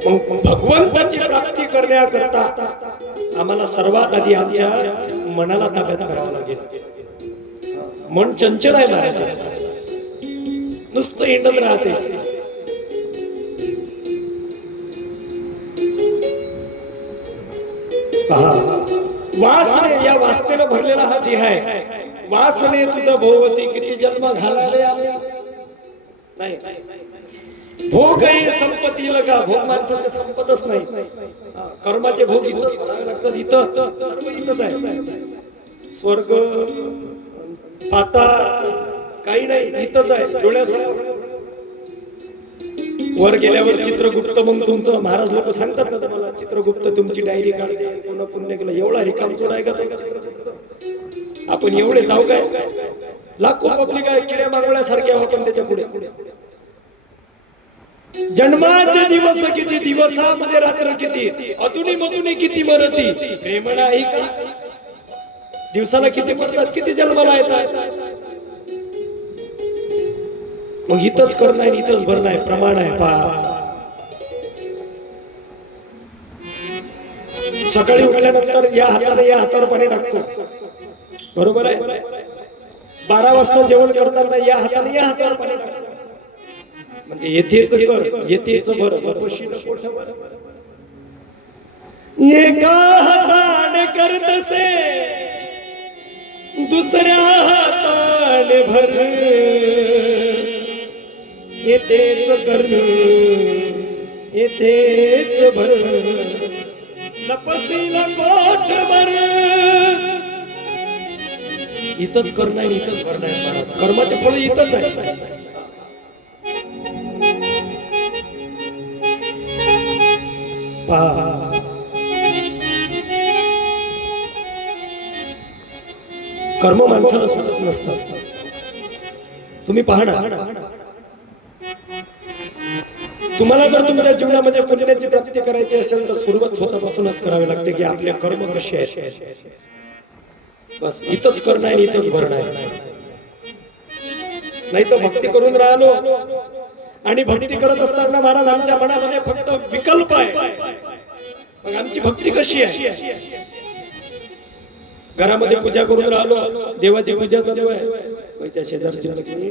मग भगवंताची प्राप्ती करण्याकरता आम्हाला सर्वात आधी आमच्या मनाला ताब्यात करावं लागेल मन चंचल आहे महाराज नुसतं हिंडत राहते पहा वासने या वासनेला भरलेला हा देह आहे वासने तुझा भोवती किती जन्म घालावे नाही भोग हे संपत्तीला का भोग माणसाला संपतच नाही कर्माचे भोग इथं लागतात इथं सर्व इथंच आहे स्वर्ग पाताळ काही नाही इथंच आहे डोळ्यासमोर वर गेल्यावर चित्रगुप्त मग तुमचं महाराज लोक सांगतात ना तुम्हाला चित्रगुप्त तुमची डायरी काढते पुन्हा पुण्य केलं एवढा रिकाम जोड आहे का तो चित्रगुप्त आपण एवढे जाऊ काय लाखो पब्लिक आहे किड्या मांगोळ्यासारखे आहोत आपण त्याच्या पुढे जन्माचे दिवस किती दिवसामध्ये रात्र किती अतुनी मधुनी किती मरती प्रेम नाही का दिवसाला किती मरतात किती जन्माला येतात मग इथंच करणं आहे इथंच भरणं आहे प्रमाण आहे पहा सकाळी उठल्यानंतर या हातावर पाणी टाकतो बरोबर आहे 12 वाजता जेवण करताना या हातावर पाणी टाकतो म्हणजे येथेच कर येथेच भर बपशील पोट भर एका हाताने करतसे दुसऱ्या हाताने भर येथेच कर येथेच भर लपसील पोट भर इथंच करणं आहे इथंच भरणं आहे महाराज कर्माचे फळ इथंच आहे कर्म माणसाला सोडत नसतात तुम्ही पहा ना तुम्हाला जर तुमच्या जीवनामध्ये पुण्याची प्राप्ती करायची असेल तर सुरुवात स्वतःपासूनच करावी लागते की आपले कर्म कसे आहेत बस इथंच करणं आहे इथंच भरणं आहे नाही तर भक्ती करून राहिलो आणि भक्ती करत असताना महाराज आमच्या मनामध्ये फक्त विकल्प आहे मग आमची भक्ती कशी आहे घरामध्ये पूजा करून राहिलो देवाची पूजा चालू आहे त्या शेजारची लक्ष्मी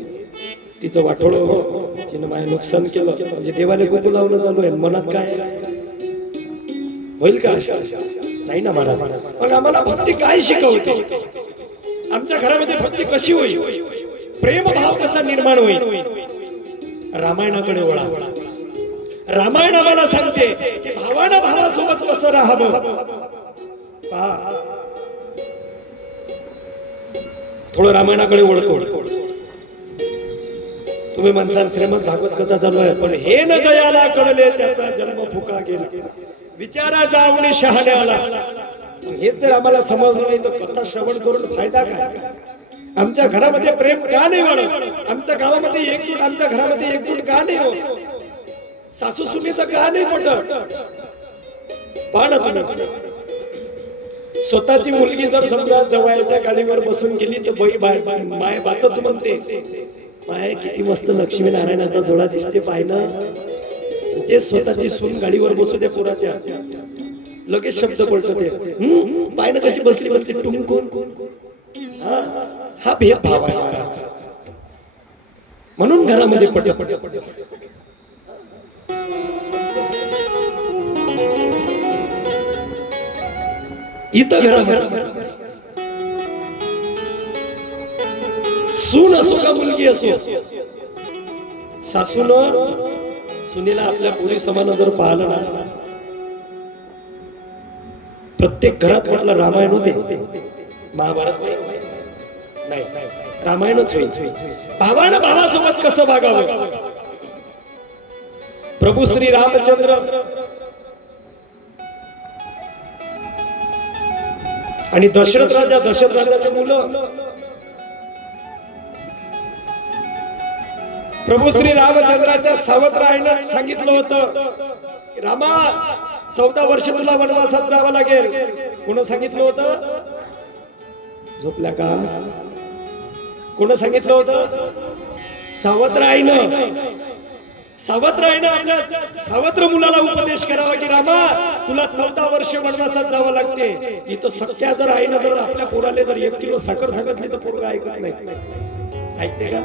तिचं वाटोळ तिनं माझं नुकसान केलं म्हणजे देवाला कुकू लावणं चालू आहे मनात काय होईल का नाही ना महाराज मग आम्हाला भक्ती काय शिकवते आमच्या घरामध्ये भक्ती कशी होईल प्रेमभाव कसा निर्माण होईल रामायणाकडे वळा रामायण आम्हाला सांगते की भावानं भावासोबत कसं राहावं थोडं रामायणाकडे वळतो तुम्ही म्हणता श्रीमद भागवत कथा चालू आहे पण हे न जयाला कळले त्याचा जन्म फुका गेला विचारा जाऊन शहाण्याला. हेच जर आम्हाला समजलं नाही तर कथा श्रवण करून फायदा काय? आमच्या घरामध्ये प्रेम का नाही वाढत? आमच्या गावामध्ये एकजूट, आमच्या घरामध्ये एकजूट का नाही होत? सासू सुनेचं का नाही पटत? स्वतःची मुलगी जर समजा जवळच्या गाडीवर बसून गेली तर माय बातच म्हणते, माय किती मस्त लक्ष्मीनारायणाचा जोडा दिसते पाय ना. ते स्वतःची सून गाडीवर बसू दे पोराच्या, लगेच शब्द पडतो ते पाय ना कशी बसली म्हणते टुमकून. हा भेदभाव आहे महाराज. म्हणून घरामध्ये पट इथं घरामध्ये सून असो का मुलगी असो, सासून सुनेला आपल्या पोरी समान जर पाहिलं ना, प्रत्येक घरात म्हटलं रामायण होते, महाभारत नाही, रामायणच होईल. भावानं भावासोबत कसं वागावं. प्रभू श्री रामचंद्र आणि दशरथ राजाचे मुलं. प्रभू श्री रामचंद्राच्या सावत्रायनं सांगितलं होतं, रामा 14 वर्ष तुला वनवासात जावं लागेल. कोण सांगितलं होतं? झोपल्या का? कोण सांगितलं होतं? सावत्रायनं. सावत्रायनं आपल्या सावत्र मुलाला उपदेश करावा की रामा तुला 14 वर्ष वनवासात जावं लागते. इथं सत्या जर आईनं जर आपल्या पोराले जर 1 किलो साखर सांगितली तर पोरगा ऐकत नाही. ऐकते का?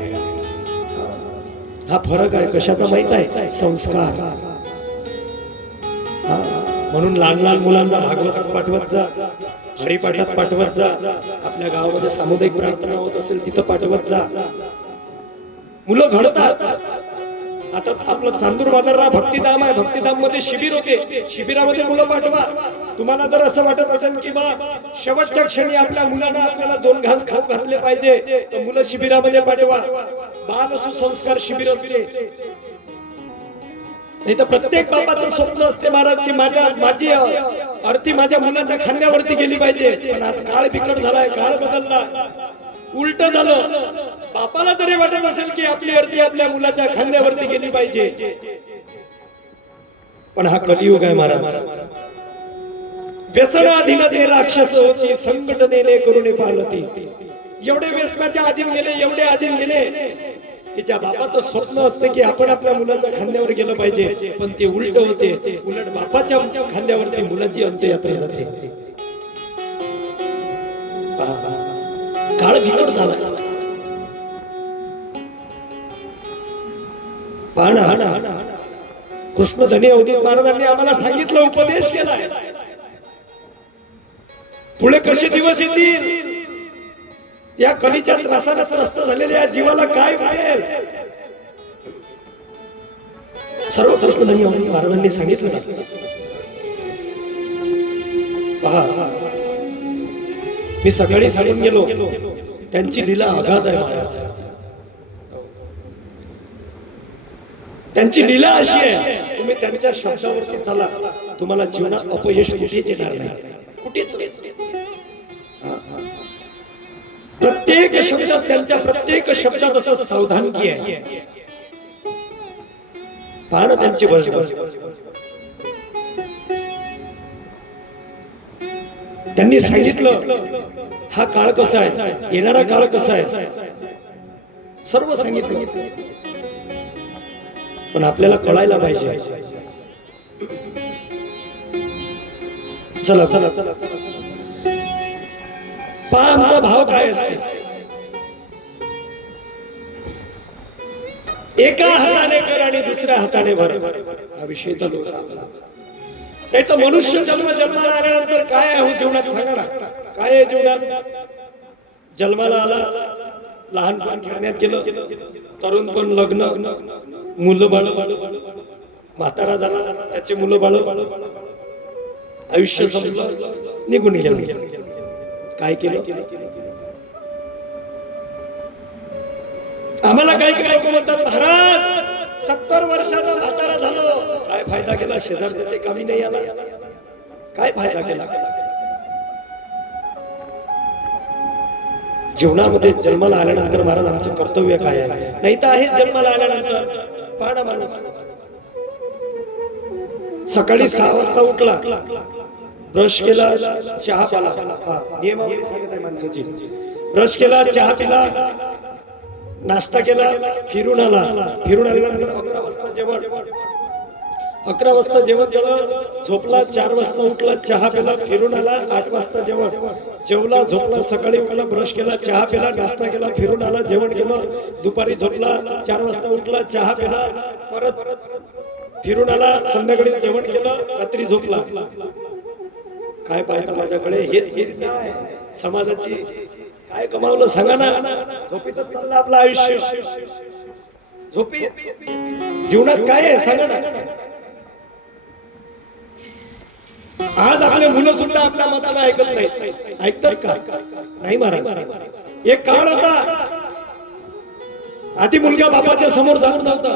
हा फरक आहे. कशाचा माहित आहे? संस्कार. म्हणून लहान लहान मुलांना भागवतात पाठवत जा, हरिपाठात पाठवत जा, आपल्या गावामध्ये सामुदायिक प्रार्थना होत असेल तिथं पाठवत जा. मुलं घडतात. आता आपलं चांदूर बाजारला भक्तिधाम आहे, भक्तिधाम मध्ये शिबिर होते, शिबिरामध्ये मुलं पाठवा. तुम्हाला जर असं वाटत असेल की बा शेवटच्या क्षणी आपल्या मुलांना आपल्याला 2 घास खाऊ घातले पाहिजे तर मुलं शिबिरामध्ये पाठवा. बाल सुसंस्कार शिबिर असते. नाही तर प्रत्येक बापाचं स्वप्न असते महाराज की माझी आरती माझ्या मुलाच्या खांद्यावरती गेली पाहिजे. पण आज काळ बिकट झालाय, काळ बदलला, उलट झालं. बापाला जरी वाटत असेल की आपली आरती आपल्या मुलाच्या खांद्यावरती गेली पाहिजे, पण हा कलियुग आहे महाराज. व्यसनाधीन ते राक्षस होती, संघटनेने करुणे पालती. एवढे व्यसनाच्या अधीन गेले, एवढे अधीन गेले. तिच्या बापाचं स्वप्न असते की आपण आपल्या मुलाच्या खांद्यावर गेलं पाहिजे, पण ते उलट होते. उलट बापाच्या खांद्यावरती मुलाची अंत्ययात्रा जाते. काळ बिकट झाला. कृष्ण धनी अवधूत महाराजांनी आम्हाला सांगितलं, उपदेश केलाय. पुढे कसे दिवस येतील, या कलीच्या त्रासाने त्रस्त झालेल्या जीवाला काय मिळेल, सर्व कृष्ण धनी अवधूत महाराजांनी सांगितलं ना. पहा, मी सकाळी सांगून गेलो, त्यांची लीला अगाध आहे महाराज. त्यांची लीला अशी आहे, तुम्ही त्यांच्या शब्दावरती चला, तुम्हाला जीवनात अपयश कुठेच येणार नाही. कुठेच. प्रत्येक शब्दात, त्यांच्या प्रत्येक शब्दात असं सावधानगी आहे. पहा ना त्यांची वर्षण. त्यांनी सांगितलं हा काळ कसा आहे, येणारा काळ कसा आहे, सर्व सांगितलं. पण आपल्याला कळायला पाहिजे. चला चला चला, पहा आमचा भाव काय असते. एका हाताने कर आणि दुसऱ्या हाताने भर, हा विषय चालू होता. नाही तर मनुष्य जन्माला आल्यानंतर काय आहे जीवनात सांगा ना. काय आहे जीवनात? जन्माला आला, लहानपण खेळण्यात गेलं, तरुण पण लग्न, मुलं बाळ, म्हातारा झाला, त्याचे मुलं बाळ, आयुष्य संपलं, निघून गेलं. काय केलं? आम्हाला काही लोक म्हणतात, महाराज 70 वर्षाचा म्हातारा झालो, काय फायदा केला, शेजारच्याचे कामी नाही आला. काय फायदा केला? जीवनामध्ये जन्माला आल्यानंतर महाराज आमचं कर्तव्य काय आहे? नाही तर आहे जन्माला आल्यानंतर पाहणा माणूस सकाळी 6 वाजता उठला, ब्रश केला, चहा पिला. नियमावली सांगत आहे माणसाची. ब्रश केला, चहा पिला, नाश्ता केला, फिरून आल्यानंतर 11 वाजता जेवण, 11 वाजता जेवण केलं, झोपला, 4 वाजता उठला, चहा पिला, फिरून आला, 8 वाजता जेवण, जेवला, झोपला, सकाळी उठला, ब्रश केला, चहा पिला, नाश्ता केला, फिरून आला, जेवण केलं, दुपारी झोपला, 4 वाजता उठला, चहा पिला, परत फिरून आला, संध्याकाळी जेवण केलं, रात्री झोपला. काय पाहता माझ्याकडे? हेच काय समाजाची काय कमावलं सांगा ना? झोपीतच चाललं आपलं आयुष्य. झोपी जीवनात काय आहे सांगा ना? आज आपले मुलं सुद्धा आपल्या मताला ऐकत नाही. ऐकतात का? नाही महाराज. एक काळ होता, आधी मुलगा बापाच्या समोर जात नव्हता.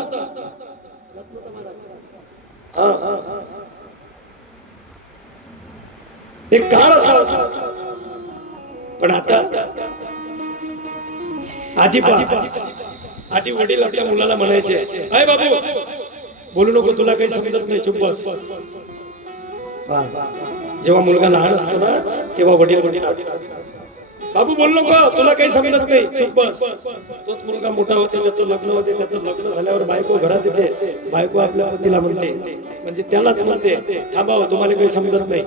एक काळ असा, पण आता आधी वडील आपल्या मुलाला म्हणायचे, अय बाबू बोलू नको, तुला काही समजत नाही, चुप बस. जेव्हा मुलगा लहान असतो ना तेव्हा वडील बाबू बोल नको, तुला काही समजत नाही, चुप बस. तोच मुलगा मोठा होते, त्याचं लग्न होते, त्याचं लग्न झाल्यावर बायको घरात येते, बायको आपल्या पतीला म्हणते, म्हणजे त्यालाच म्हणते, थांबा तुम्हाला काही समजत नाही.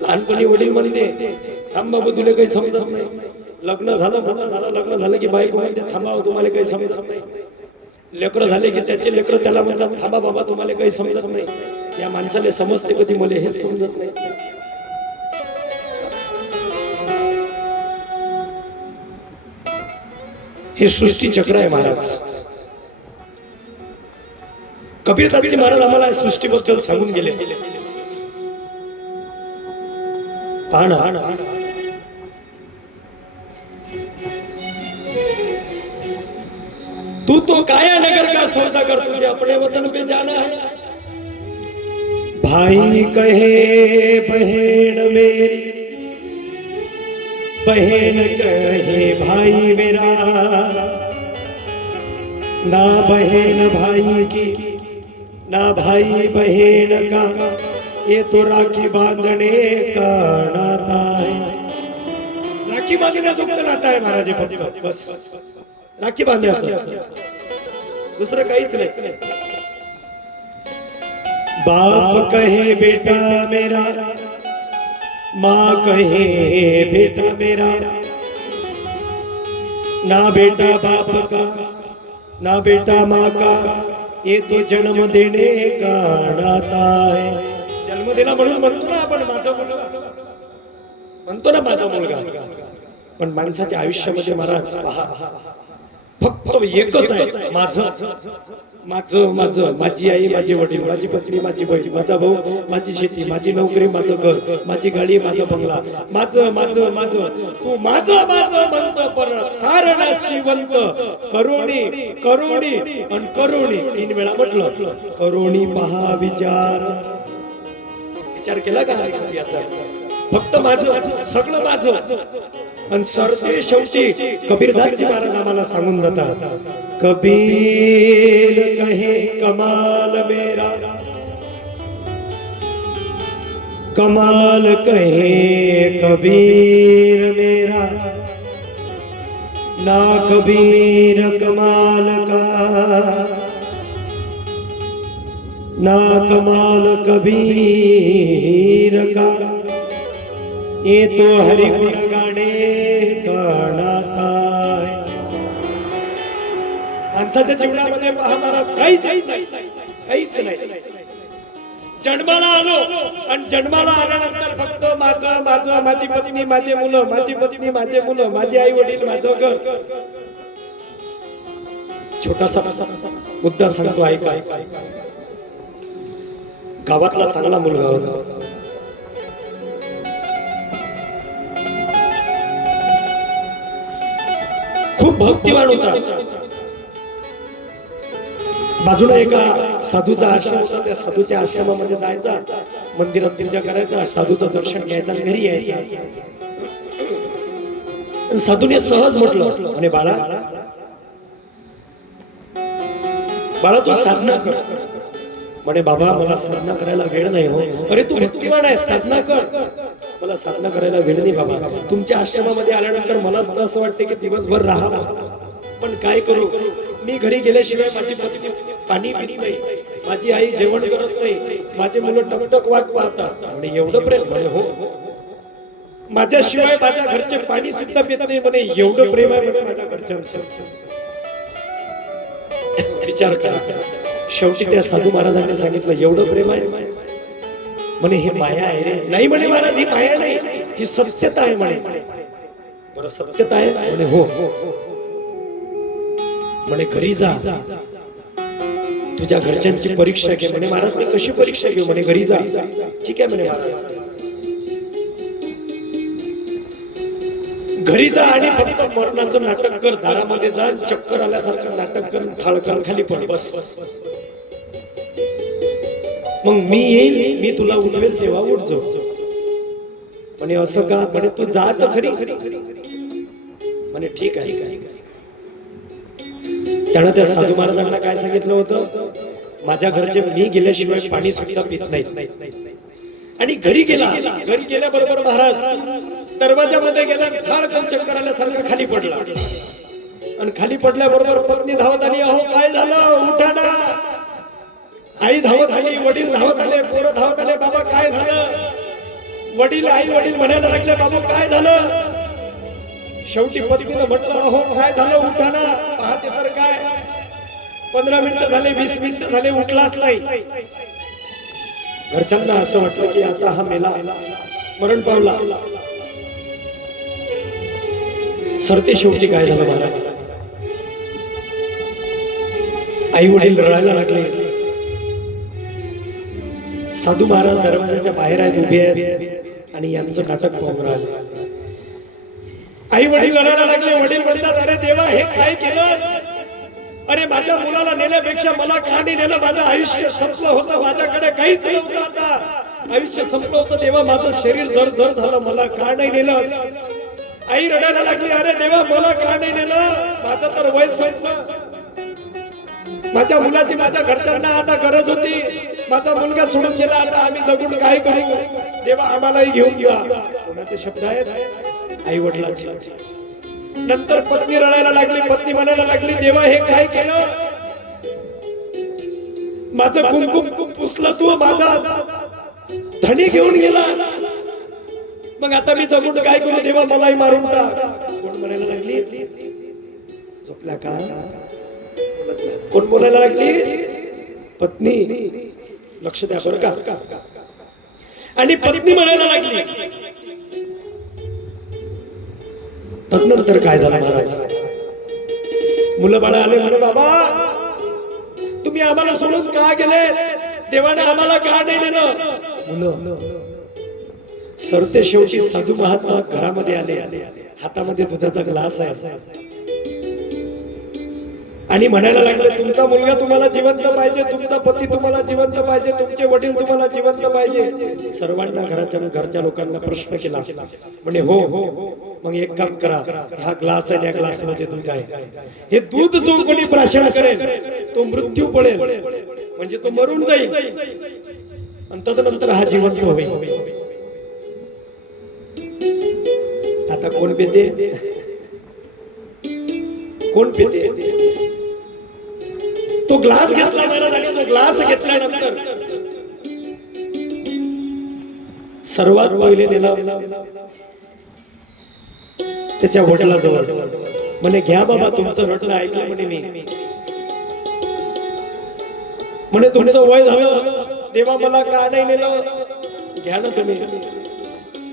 लहानपणी वडील म्हणते, थांब बाबू तुला काही समजत नाही. लग्न झालं, मोठं झालं, लग्न झालं की बायको म्हणते, थांबा तुम्हाला काही समजत नाही. लेकरं झाले की त्याचे लेकरं त्याला म्हणतात, थांबा बाबा तुम्हाला काही समजत नाही. या माणसाला समजते कधी, मला हेच समजत नाही. हे सृष्टी चक्र आहे महाराज. कबीरदासजी महाराज आम्हाला सृष्टीबद्दल सांगून गेले. पाहणा तू तो काया नगर का सौदागर, तुझे अपने वतन पे जाना है. भाई कहे बहन मेरी, बहन कहे भाई मेरा, ना बहन भाई की ना भाई बहन का, ये तो राखी बांधने का नाता है. राखी बांधण्याचं नाता आहे महाराज, फक्त बस राखी बांधण्याचं, दुसरं काहीच नाही. बाप कहे बेटा मेरा, माँ कहे बेटा मेरा, ना बेटा बाप का ना बेटा माँ का, ये तो जन्म देने का नाता है. जन्म दिला म्हणून म्हणतो ना आपण माझा मुलगा, म्हणतो ना माझा मुलगा. पण माणसाच्या आयुष्यामध्ये महाराज पहा, फक्त एकच आहे, माझं माझं माझं, माझी आई, माझे वडील, माझी पत्नी, माझी बहीण, माझा भाऊ, माझी शेती, माझी नोकरी, माझं घर, माझी गाडी, माझा बंगला, माझं माझं माझं. तू माझं माझं म्हणतो पर सारण शिवंत, करोणी करोणी आणि करोणी, 3 वेळा म्हटलं. करोणी पहा विचार, विचार केला का याचा? फक्त माझं, सगळं माझं. आणि सरते शेवटी कबीरदासजी महाराज आम्हाला सांगून जातात, कबीर कहे कमाल मेरा, कमाल कहे कबीर मेरा, ना कबीर कमाल का, ना कमाल कबीर का, ये तो हरि गुण गाणे का नाता है. माणसाच्या जीवनामध्ये पहा महाराज, काहीच नाही. जन्माला आलो आणि जन्माला आल्यानंतर फक्त माझं माझं, माझी पत्नी, माझे मुलं, माझी पत्नी, माझे मुलं, माझे आई वडील, माझं घर. छोटासा मुद्दा सांगतो ऐका. गावातला चांगला मुलगा होता, खूप भक्तिवान होता. बाजूला एका साधूचा आश्रम होता, त्या साधूच्या आश्रमामध्ये जायचा, मंदिरात पूजा करायचा, साधूचं दर्शन घ्यायचं, घरी यायचा. साधूने सहज म्हटलं, म्हणे बाळा तू साधना कर. म्हणे बाबा मला साधना करायला वेळ नाही हो. अरे तू भक्तिमान आहे, साधना कर. मला साधना करायला वेळ नाही बाबा. तुमच्या आश्रमामध्ये आल्यानंतर मलाच तर असं वाटते की दिवसभर राहावं, पण काय करू, मी घरी गेल्याशिवाय माझी पत्नी पाणी पित नाही, माझी आई जेवण करत नाही, माझे मुलं टकटक वाट पाहतात. म्हणे एवढं प्रेम? म्हणे हो, माझ्याशिवाय माझ्या घरचे पाणी सुद्धा पित नाही. म्हणे एवढं प्रेम आहे म्हणे माझ्या घरच्यांचं. विचार करा. शेवटी त्या साधू महाराजांनी सांगितलं एवढं प्रेम आहे? म्हणे हे माया आहे रे. नाही म्हणे महाराज, ही माया नाही, ही सत्यता आहे म्हणे. बरं सत्यता आहे? म्हणे हो. म्हणे घरी जा, तुझ्या घरच्यांची परीक्षा घे. म्हणे महाराज मी कशी परीक्षा घेऊ? म्हणे घरी जा. ठीक आहे म्हणे महाराज. घरी जा आणि फक्त मरणाचं नाटक कर, दारामध्ये जा, चक्कर आल्यासारखं नाटक कर, थाळकन खाली पड बस. मग मी येईल, मी तुला उठवेल तेव्हा उठ जाऊ. म्हणे असं का? म्हणे तू जा तर खरी. म्हणे ठीक आहे. त्यानं त्या साधू महाराजांना काय सांगितलं होतं? माझ्या घरचे मी गेल्याशिवाय पाणी सुद्धा पित नाहीत. आणि घरी गेल्याबरोबर महाराज दरवाजामध्ये गेला, थाळकन चक्कर आल्यासारखा खाली पडला. आणि खाली पडल्याबरोबर पत्नी धावत आली, अहो काय झालं, उठा ना. आई धावत आली, वडील धावत आले, पोरं धावत आले, बाबा काय झालं. आई वडील म्हणायला लागले, बाबा काय झालं. शेवटी पत्नीनं म्हटलं, अहो काय झालं, उठा ना. पाहते तर काय 15 मिनिटं झाले, 20 मिनिटं झाले, उठलाच नाही. घरच्यांना असं वाटलं की आता हा मेला, मरण पावला. सरते शेवटी काय झालं महाराज, आई वडील रडायला लागले. साधू महाराज दरवाजाच्या बाहेर आहेत, उभे आहेत आणि यांचं नाटक पाहून राहिले. आई वडील रडायला लागले. वडील म्हणतात, अरे देवा हे काय केलंस. अरे माझ्या मुलाला नेल्यापेक्षा मला का नाही नेलं. माझं आयुष्य संपलं होतं, माझ्याकडे काहीच नव्हतं, आता आयुष्य संपलं होतं. देवा माझं शरीर जर झालं, मला का नाही नेलंस. आई रडायला लागली, अरे देवा मला का नाही नेलं. माझं तर वय संपलं, माझ्या मुलाची माझ्या घरच्यांना आता गरज होती. माझा मुलगा सोडून गेला, आता आम्ही जगून काय करू. देवा आम्हालाही घेऊन जा. कोणाचे शब्द आहेत? आई वडिलांचे. नंतर पत्नी रडायला लागली. पत्नी म्हणायला लागली, देवा हे काय केलं. माझं कुंकुम पुसलं तू, माझा धणी घेऊन गेला. मग आता मी जगून काय करू. देवा मलाही मारून टाक. कोण म्हणायला लागली, झोपल्या का. कोण बोलायला लागली, पत्नी. लक्ष द्या बरं का. आणि पत्नी म्हणायला लागली. तदनंतर काय झालं महाराज, मुलं बाळा आले. म्हणे बाबा तुम्ही आम्हाला सोडून का गेले. देवाने आम्हाला का नाही नेलं. मुलं सरते शेवटी साधू महात्मा घरामध्ये आले. हातामध्ये दुधाचा ग्लास आहे आणि म्हणायला लागले, तुमचा मुलगा तुम्हाला जिवंत पाहिजे, तुमचा पती तुम्हाला जिवंत पाहिजे, तुमचे वडील तुम्हाला जिवंत पाहिजे. सर्वांना घरच्या लोकांना प्रश्न केला. म्हणे हो. मग एक काम करा, हा ग्लास आहे, या ग्लास मध्ये दूध आहे. हे दूध जो कोणी प्राशन करेल तो मृत्यू पडेल, म्हणजे तो मरून जाईल आणि तदनंतर हा जिवंत होईल. आता कोण पिते, कोण पिते. तो ग्लास घेतला महाराज आणि तो ग्लास घेतल्यानंतर सर्वात पहिले नेला त्याच्या वडिलाजवळ. म्हणे घ्या बाबा तुमचं रडणं ऐकलं. म्हणे मी. म्हणे तुमचं वय झालं, देवा मला का नाही नेलं. घ्या ना तुम्ही.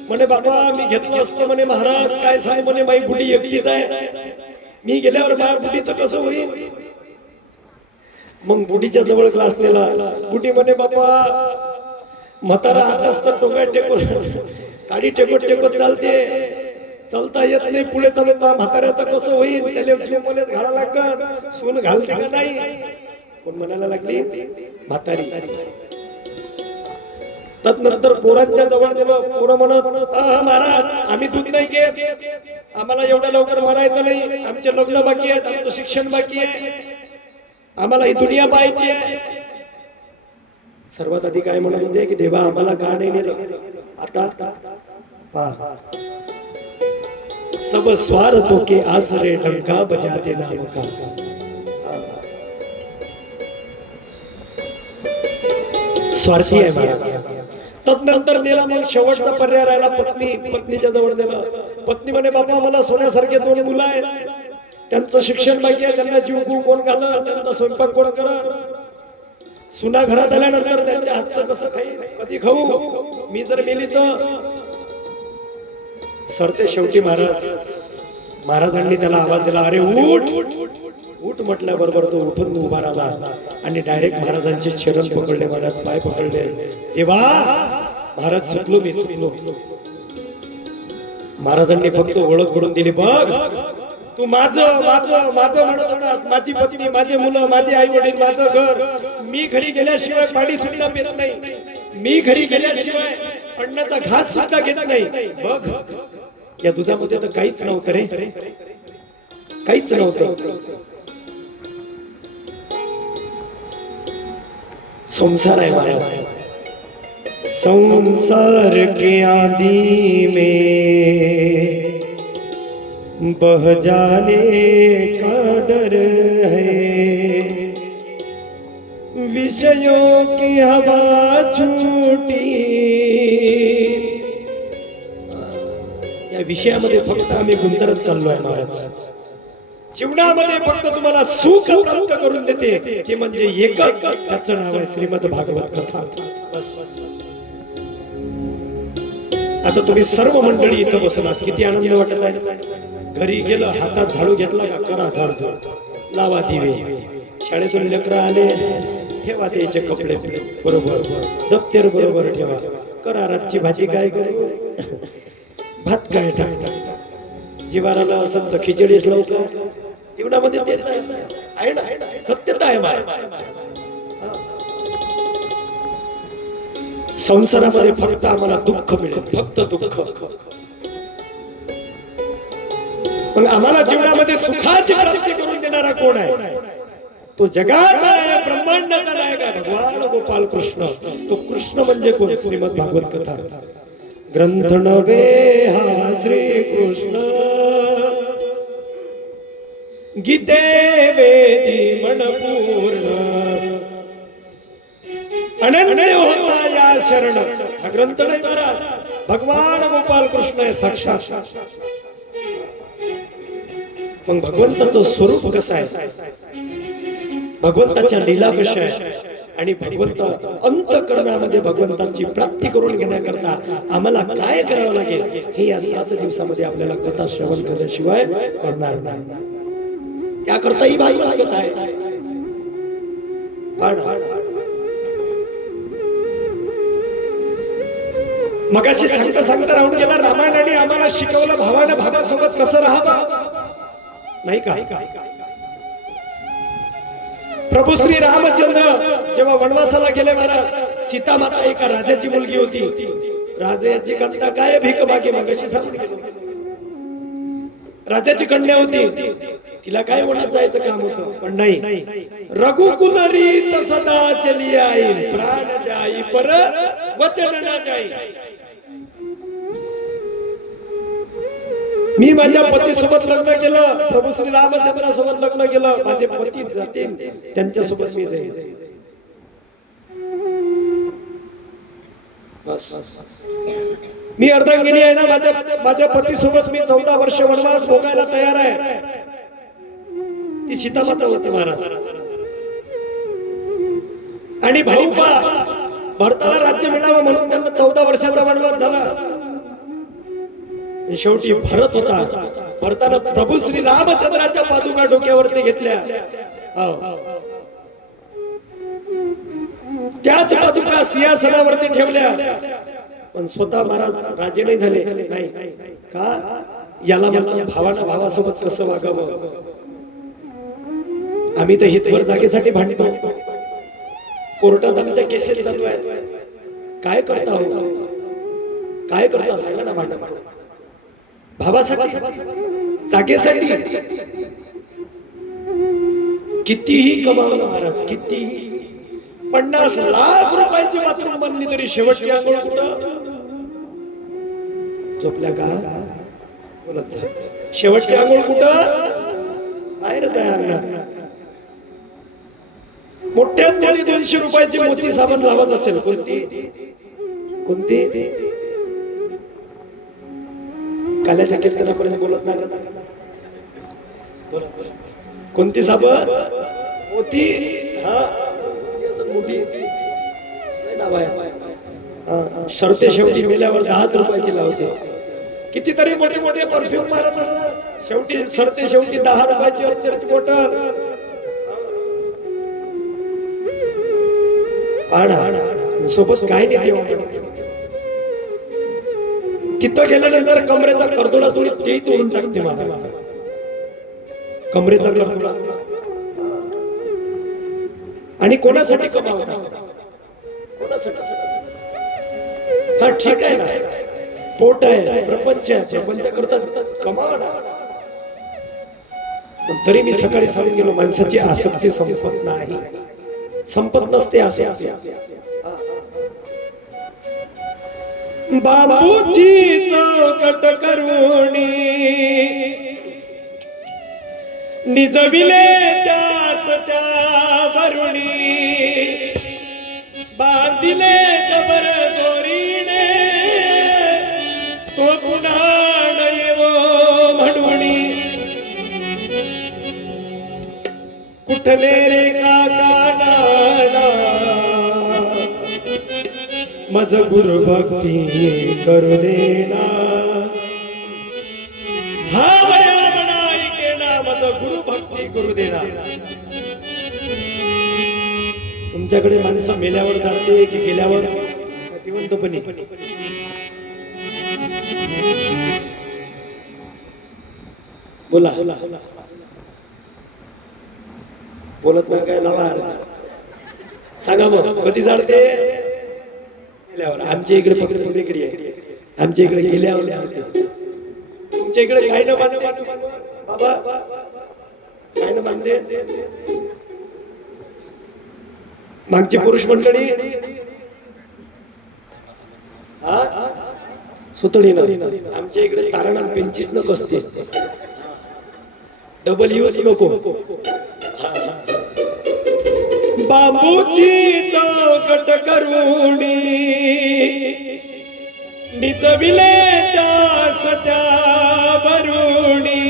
म्हणे बाबा मी घेतलं असतं. म्हणे महाराज काय सांग. म्हणे बाई बुडी एकटीच आहे, मी गेल्यावर माझ्या बुडीचं कसं होईल. मग बुडीच्या जवळ ग्लास नेला. बुडी म्हणे बाबा म्हातारा आताच तर टोंगा टेकून काडी टेकत चालते, चालता येत नाही, पुढे चालत म्हाताऱ्याचं कसं होईल. त्याला जीव मलेच घाला लागत, सून घालते का नाही. कोण म्हणायला लागली, म्हातारी. तदनंतर पोरांच्या जवळ गेलो. पोरं म्हणत, महाराज आम्ही दूध नाही घेत, आम्हाला एवढ्या लवकर मरायचं नाही, आमचे लग्न बाकी आहेत, आमचं शिक्षण बाकी आहे, आम्हाला ही दुनिया पाहायची आहे. सर्वात आधी काय म्हणत होते की देवा आम्हाला का नाही नेलं. आता पहा, सब स्वार्थों के आसरे डंका बजाते नाम का. स्वार्थी आहे महाराज. तदनंतर नेला. मग शेवटचा पर्याय राहिला पत्नी. पत्नीच्या जवळ नेला. पत्नी म्हणे बाबा मला सोन्यासारखे 2 मुलं आहेत, त्यांचं शिक्षण बाकी आहे, त्यांना जीव कोण घालत, त्यांचा स्वयंपाक कोण करत, सुना घरात आल्यानंतर त्यांच्या हातचं कसं खाई, कधी खाऊ, मी जर मेली तर. सरते शेवटी महाराजांनी त्याला आवाज दिला, अरे उठ उठ म्हटल्याबरोबर तो उठून उभा राहिला आणि डायरेक्ट महाराजांचे चरण पकडले, महाराज पाय पकडले. देवा महाराज चुकलो मी, चुकलो. महाराजांनी फक्त ओळख करून दिली. बघ तू माझं माझं माझं म्हणत होतास, माझी पत्नी, माझे मुलं, माझे आई वडील, माझं घर. मी घरी गेल्याशिवाय पाणी सुद्धा पित नाही, मी घरी गेल्याशिवाय अन्नाचा घास सुद्धा घेत नाही. बघ या दुधामध्ये तर काहीच नव्हतं रे, काहीच नव्हतं. संसार आहे महाराज. संसार के आदि में बह जाने का डर है, विषयों की हवा छूटी. या विषयामध्ये फक्त आम्ही गुंतरत चाललो आहे महाराज. जीवनामध्ये फक्त तुम्हाला सुख प्राप्त करून देते ते म्हणजे एकच, त्याचं नाव आहे श्रीमद भागवत कथा. आता तुम्ही सर्व मंडळी इथं बसलात, किती आनंद वाटत आहे. घरी गेलं, हातात झाडू घेतला का करा झाडू, लावा दिवे. शाळेतून लेकरं आले, ठेवा त्याचे कपडे बरोबर, दप्तर बरोबर ठेवा, करा रातची भाजी काय करू, भात काय टाका, जिवाराला असं तर खिचडीच लावतो. जीवनामध्ये तेच आहे ना, सत्यता आहे. संसारामध्ये फक्त आम्हाला दुःख मिळेल, फक्त दुःख. पण आम्हाला जीवनामध्ये सुखाची प्राप्ती करून देणारा कोण आहे? तो जगाचा नायक, ब्रह्मांडाचा नायक आहे भगवान गोपाल कृष्ण. तो कृष्ण म्हणजे कोण? श्रीमद भागवत कथा ग्रंथ नवे हा श्री कृष्ण, गीते वेदी मनपूर्ण, अनन्य होता या शरण. हा ग्रंथ नाही महाराज, भगवान गोपाल कृष्ण आहे साक्षात. मग भगवंताचं स्वरूप कसं आहे, भगवंताच्या लीला कशा आहे, आणि भगवंत अंतःकरणामध्ये भगवंताची प्राप्ती करून घेण्याकरता आम्हाला काय करावं लागेल हे या 7 दिवसामध्ये आपल्याला कथा श्रवण केल्याशिवाय करणार नाही. त्याकरता ही भागवत कथा आहे. मगाशी सांगता सांगता राहून गेला, रामायणाने आम्हाला शिकवलं भावानं भावासोबत कसं राहावं, नाही का? प्रभू श्री रामचंद्र जेव्हा वनवासाला गेले महाराज, सीता माता एका राजाची मुलगी होती. राजाची कन्या काय भीक मागे, मगाशी सांगितलं. राजाची कन्या होती, तिला काय वनात जायचं काम होतं, पण नाही. रघुकुल रीत सदा चली आई, प्राण जाई पर वचन न जाई. मी माझ्या पती सोबत लग्न केलं, प्रभू श्री रामचंद्र सोबत लग्न केलं, माझे पती जातील त्यांच्या सोबत मी जाईल. बस मी अर्धांगिनी आहे ना, माझ्या पती सोबत मी 14 वर्ष वनवास भोगायला तयार आहे. ती सीता माता होती महाराज. आणि भाऊ भरताला राज्य मिळावं म्हणून त्यांना 14 वर्षाचा वनवास झाला. शेवटी भरत होता. भरताना प्रभू श्री रामचंद्राच्या पादुका डोक्यावरती घेतल्या. त्याच पादुका सिंहासनावरती ठेवल्या, पण स्वतः महाराज राजे नाही झाले. नाही का? याला म्हणतात भावाना भावासोबत कसं वागावं. आम्ही तर हितभर जागेसाठी भांडतो. कोर्टात आमच्या केसेस चालू आहेत. काय करता हो, काय करता सांगा ना भांडण. भावासाठी, जागेसाठी कितीही कमावलं महाराज, कितीही. 50 लाख रुपयाची बाथरूम बनली तरी शेवटची आंघोळ कुठं? झोपल्या का? बोलत जा. शेवटची आंघोळ कुठं? बाहेर तयार ना. मोठ्यात मोठी 200 रुपयाची मोती साबण लावत असेल, कोणती कोणती? काल्याच्या कीर्तनापर्यंत बोलत नाही. कोणती साबण? मोती. हा मोठी नाव आहे. सरते शेवटी मेल्यावर 10 रुपयाची लावते. कितीतरी मोठे मोठे परफ्यूम मारत असत, शेवटी सरते शेवटी 10 रुपयाची अत्तरची बॉटल. सोबत काय नाही. तिथं गेल्यानंतर कमरेचा करदोडा थोडी तेही तोडून टाकते महाराज. कमरेचा करदोडा. आणि कोणासाठी कमावतात? कोणासाठी? हा ठीक आहे ना, पोट आहे, प्रपंच आहे, प्रपंच करतात, कमावणार. पण तरी मी सकाळी सांगून गेलो, माणसाची आसक्ती संपत नाही, संपत नसते आसक्ती. बाबूची चौकट करुणी निजविले त्यासच्या वरुणी, बांधिले कबर दोरीने तो पुन्हा येवो म्हणूनी. कुठले रे काका नाना मज गुरु भक्ती करू देना. हा वया बनाई केना मज गुरु भक्ती करू देना. तुमच्याकडे माणसं मेल्यावर जाणते की गेल्यावर जिवंतपणी? बोला. बोलत नाही काय? लावा सांगा मग, कधी जाणते? गेल्यावर. आमच्या इकडे फक्त वेगळी आहे. आमच्या इकडे गेल्यावर जाणते. तुमच्या इकडे काय न मानते बाबा? काय न मानते? मागची पुरुष मंडळी सुतळी न. आमच्या इकडे तारणा 25 न 35. डबल यूज नको. बाबूची चौकट करुणी निजविले त्यासच्या वरुणी,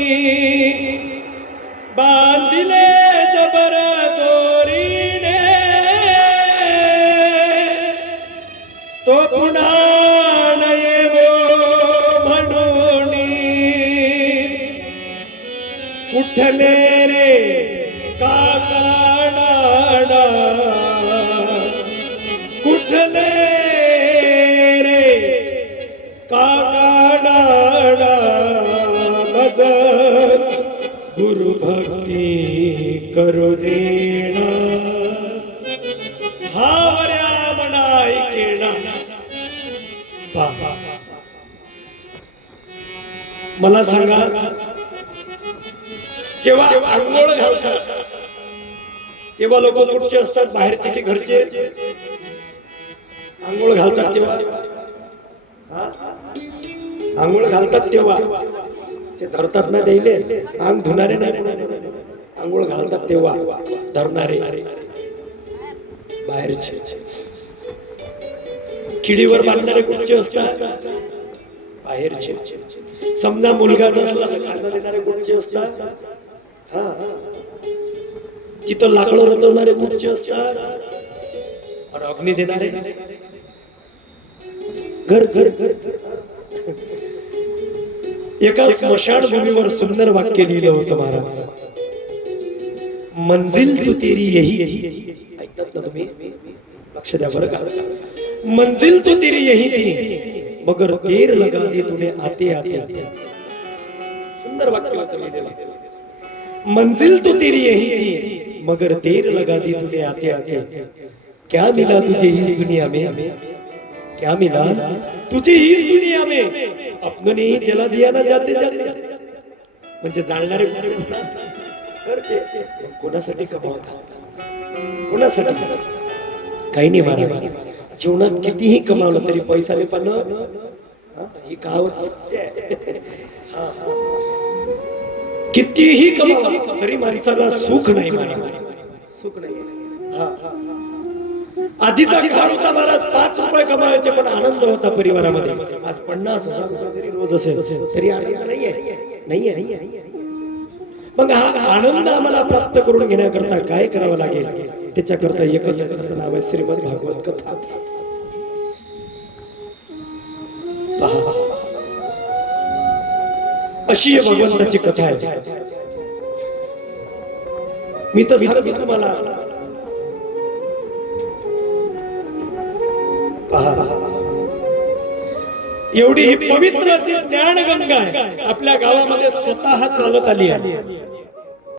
बांधिले जबर दोरीने तो पुन्हा येवो म्हणूनी. कुठले रे काका नाना, कुठले रे काका नाना मज गुरु भक्ती करू देना. हा वऱ्या मनाई केना. मला सांगा, जेव्हा आंघोळ घालतात तेव्हा लोक कुठचे असतात? बाहेरचे की घरचे? आंघोळ घालतात तेव्हा, आंघोळ घालतात तेव्हा ते धरतात ना द्यायले. अंग धुणारे नाही, आंघोळ घालतात तेव्हा धरणारे बाहेरचे. किडीवर बांधणारे कुठचे असतात? बाहेरचे. समजा मुलगा नसला तर खाना देणारे कुठचे असतात? तिथं लाकडं रचवणारे कुठचे असतात? आणि अग्नी देणारे घर. एका स्मशानभूमीवर सुंदर वाक्य लिहिलं होतं महाराज. मंजिल तू तेरी यही थी. ऐकतात ना तुम्ही? लक्ष द्या बरं का. मंजिल तो तेरी यही थी मगर देर लगा दी तूने आते आते. सुंदर वाक्य होतं लिहिलेलं. मंजिल तो तेरी यही थी मगर देर लगा दी तूने आते आते. क्या मिला तुझे इस दुनिया में, क्या मिला तुझे इस दुनिया में, अपनों ने ही जला दिया ना जाते जाते. म्हणजे जाणणारे कुठे असतात? घरचे. मग कोणासाठी कमावतात? कोणासाठी? काही नाही महाराज, जीवनात कितीही कमावलं तरी पैसाने पण ही कहावत सत्य आहे. कितीही कमावलं तरी माणसाला सुख नाही महाराज, सुख नाही. आधीचा काळ होता महाराज, 5 रुपये कमावायचे पण आनंद होता परिवारामध्ये. आज 50,000 रुपये जरी रोज असेल तरी आनंद नाहीये. मग हा आनंद आम्हाला प्राप्त करून घेण्याकरता काय करावं लागेल? त्याच्याकरता एकच आहे, त्याचं नाव आहे श्रीमद भागवत कथा. पहा, अशी भगवंताची कथा आहे. मी तर सांगतो तुम्हाला, पहा एवढी ही पवित्र अशी ज्ञानगंगा आहे आपल्या गावामध्ये स्वतः चालत आली आहे.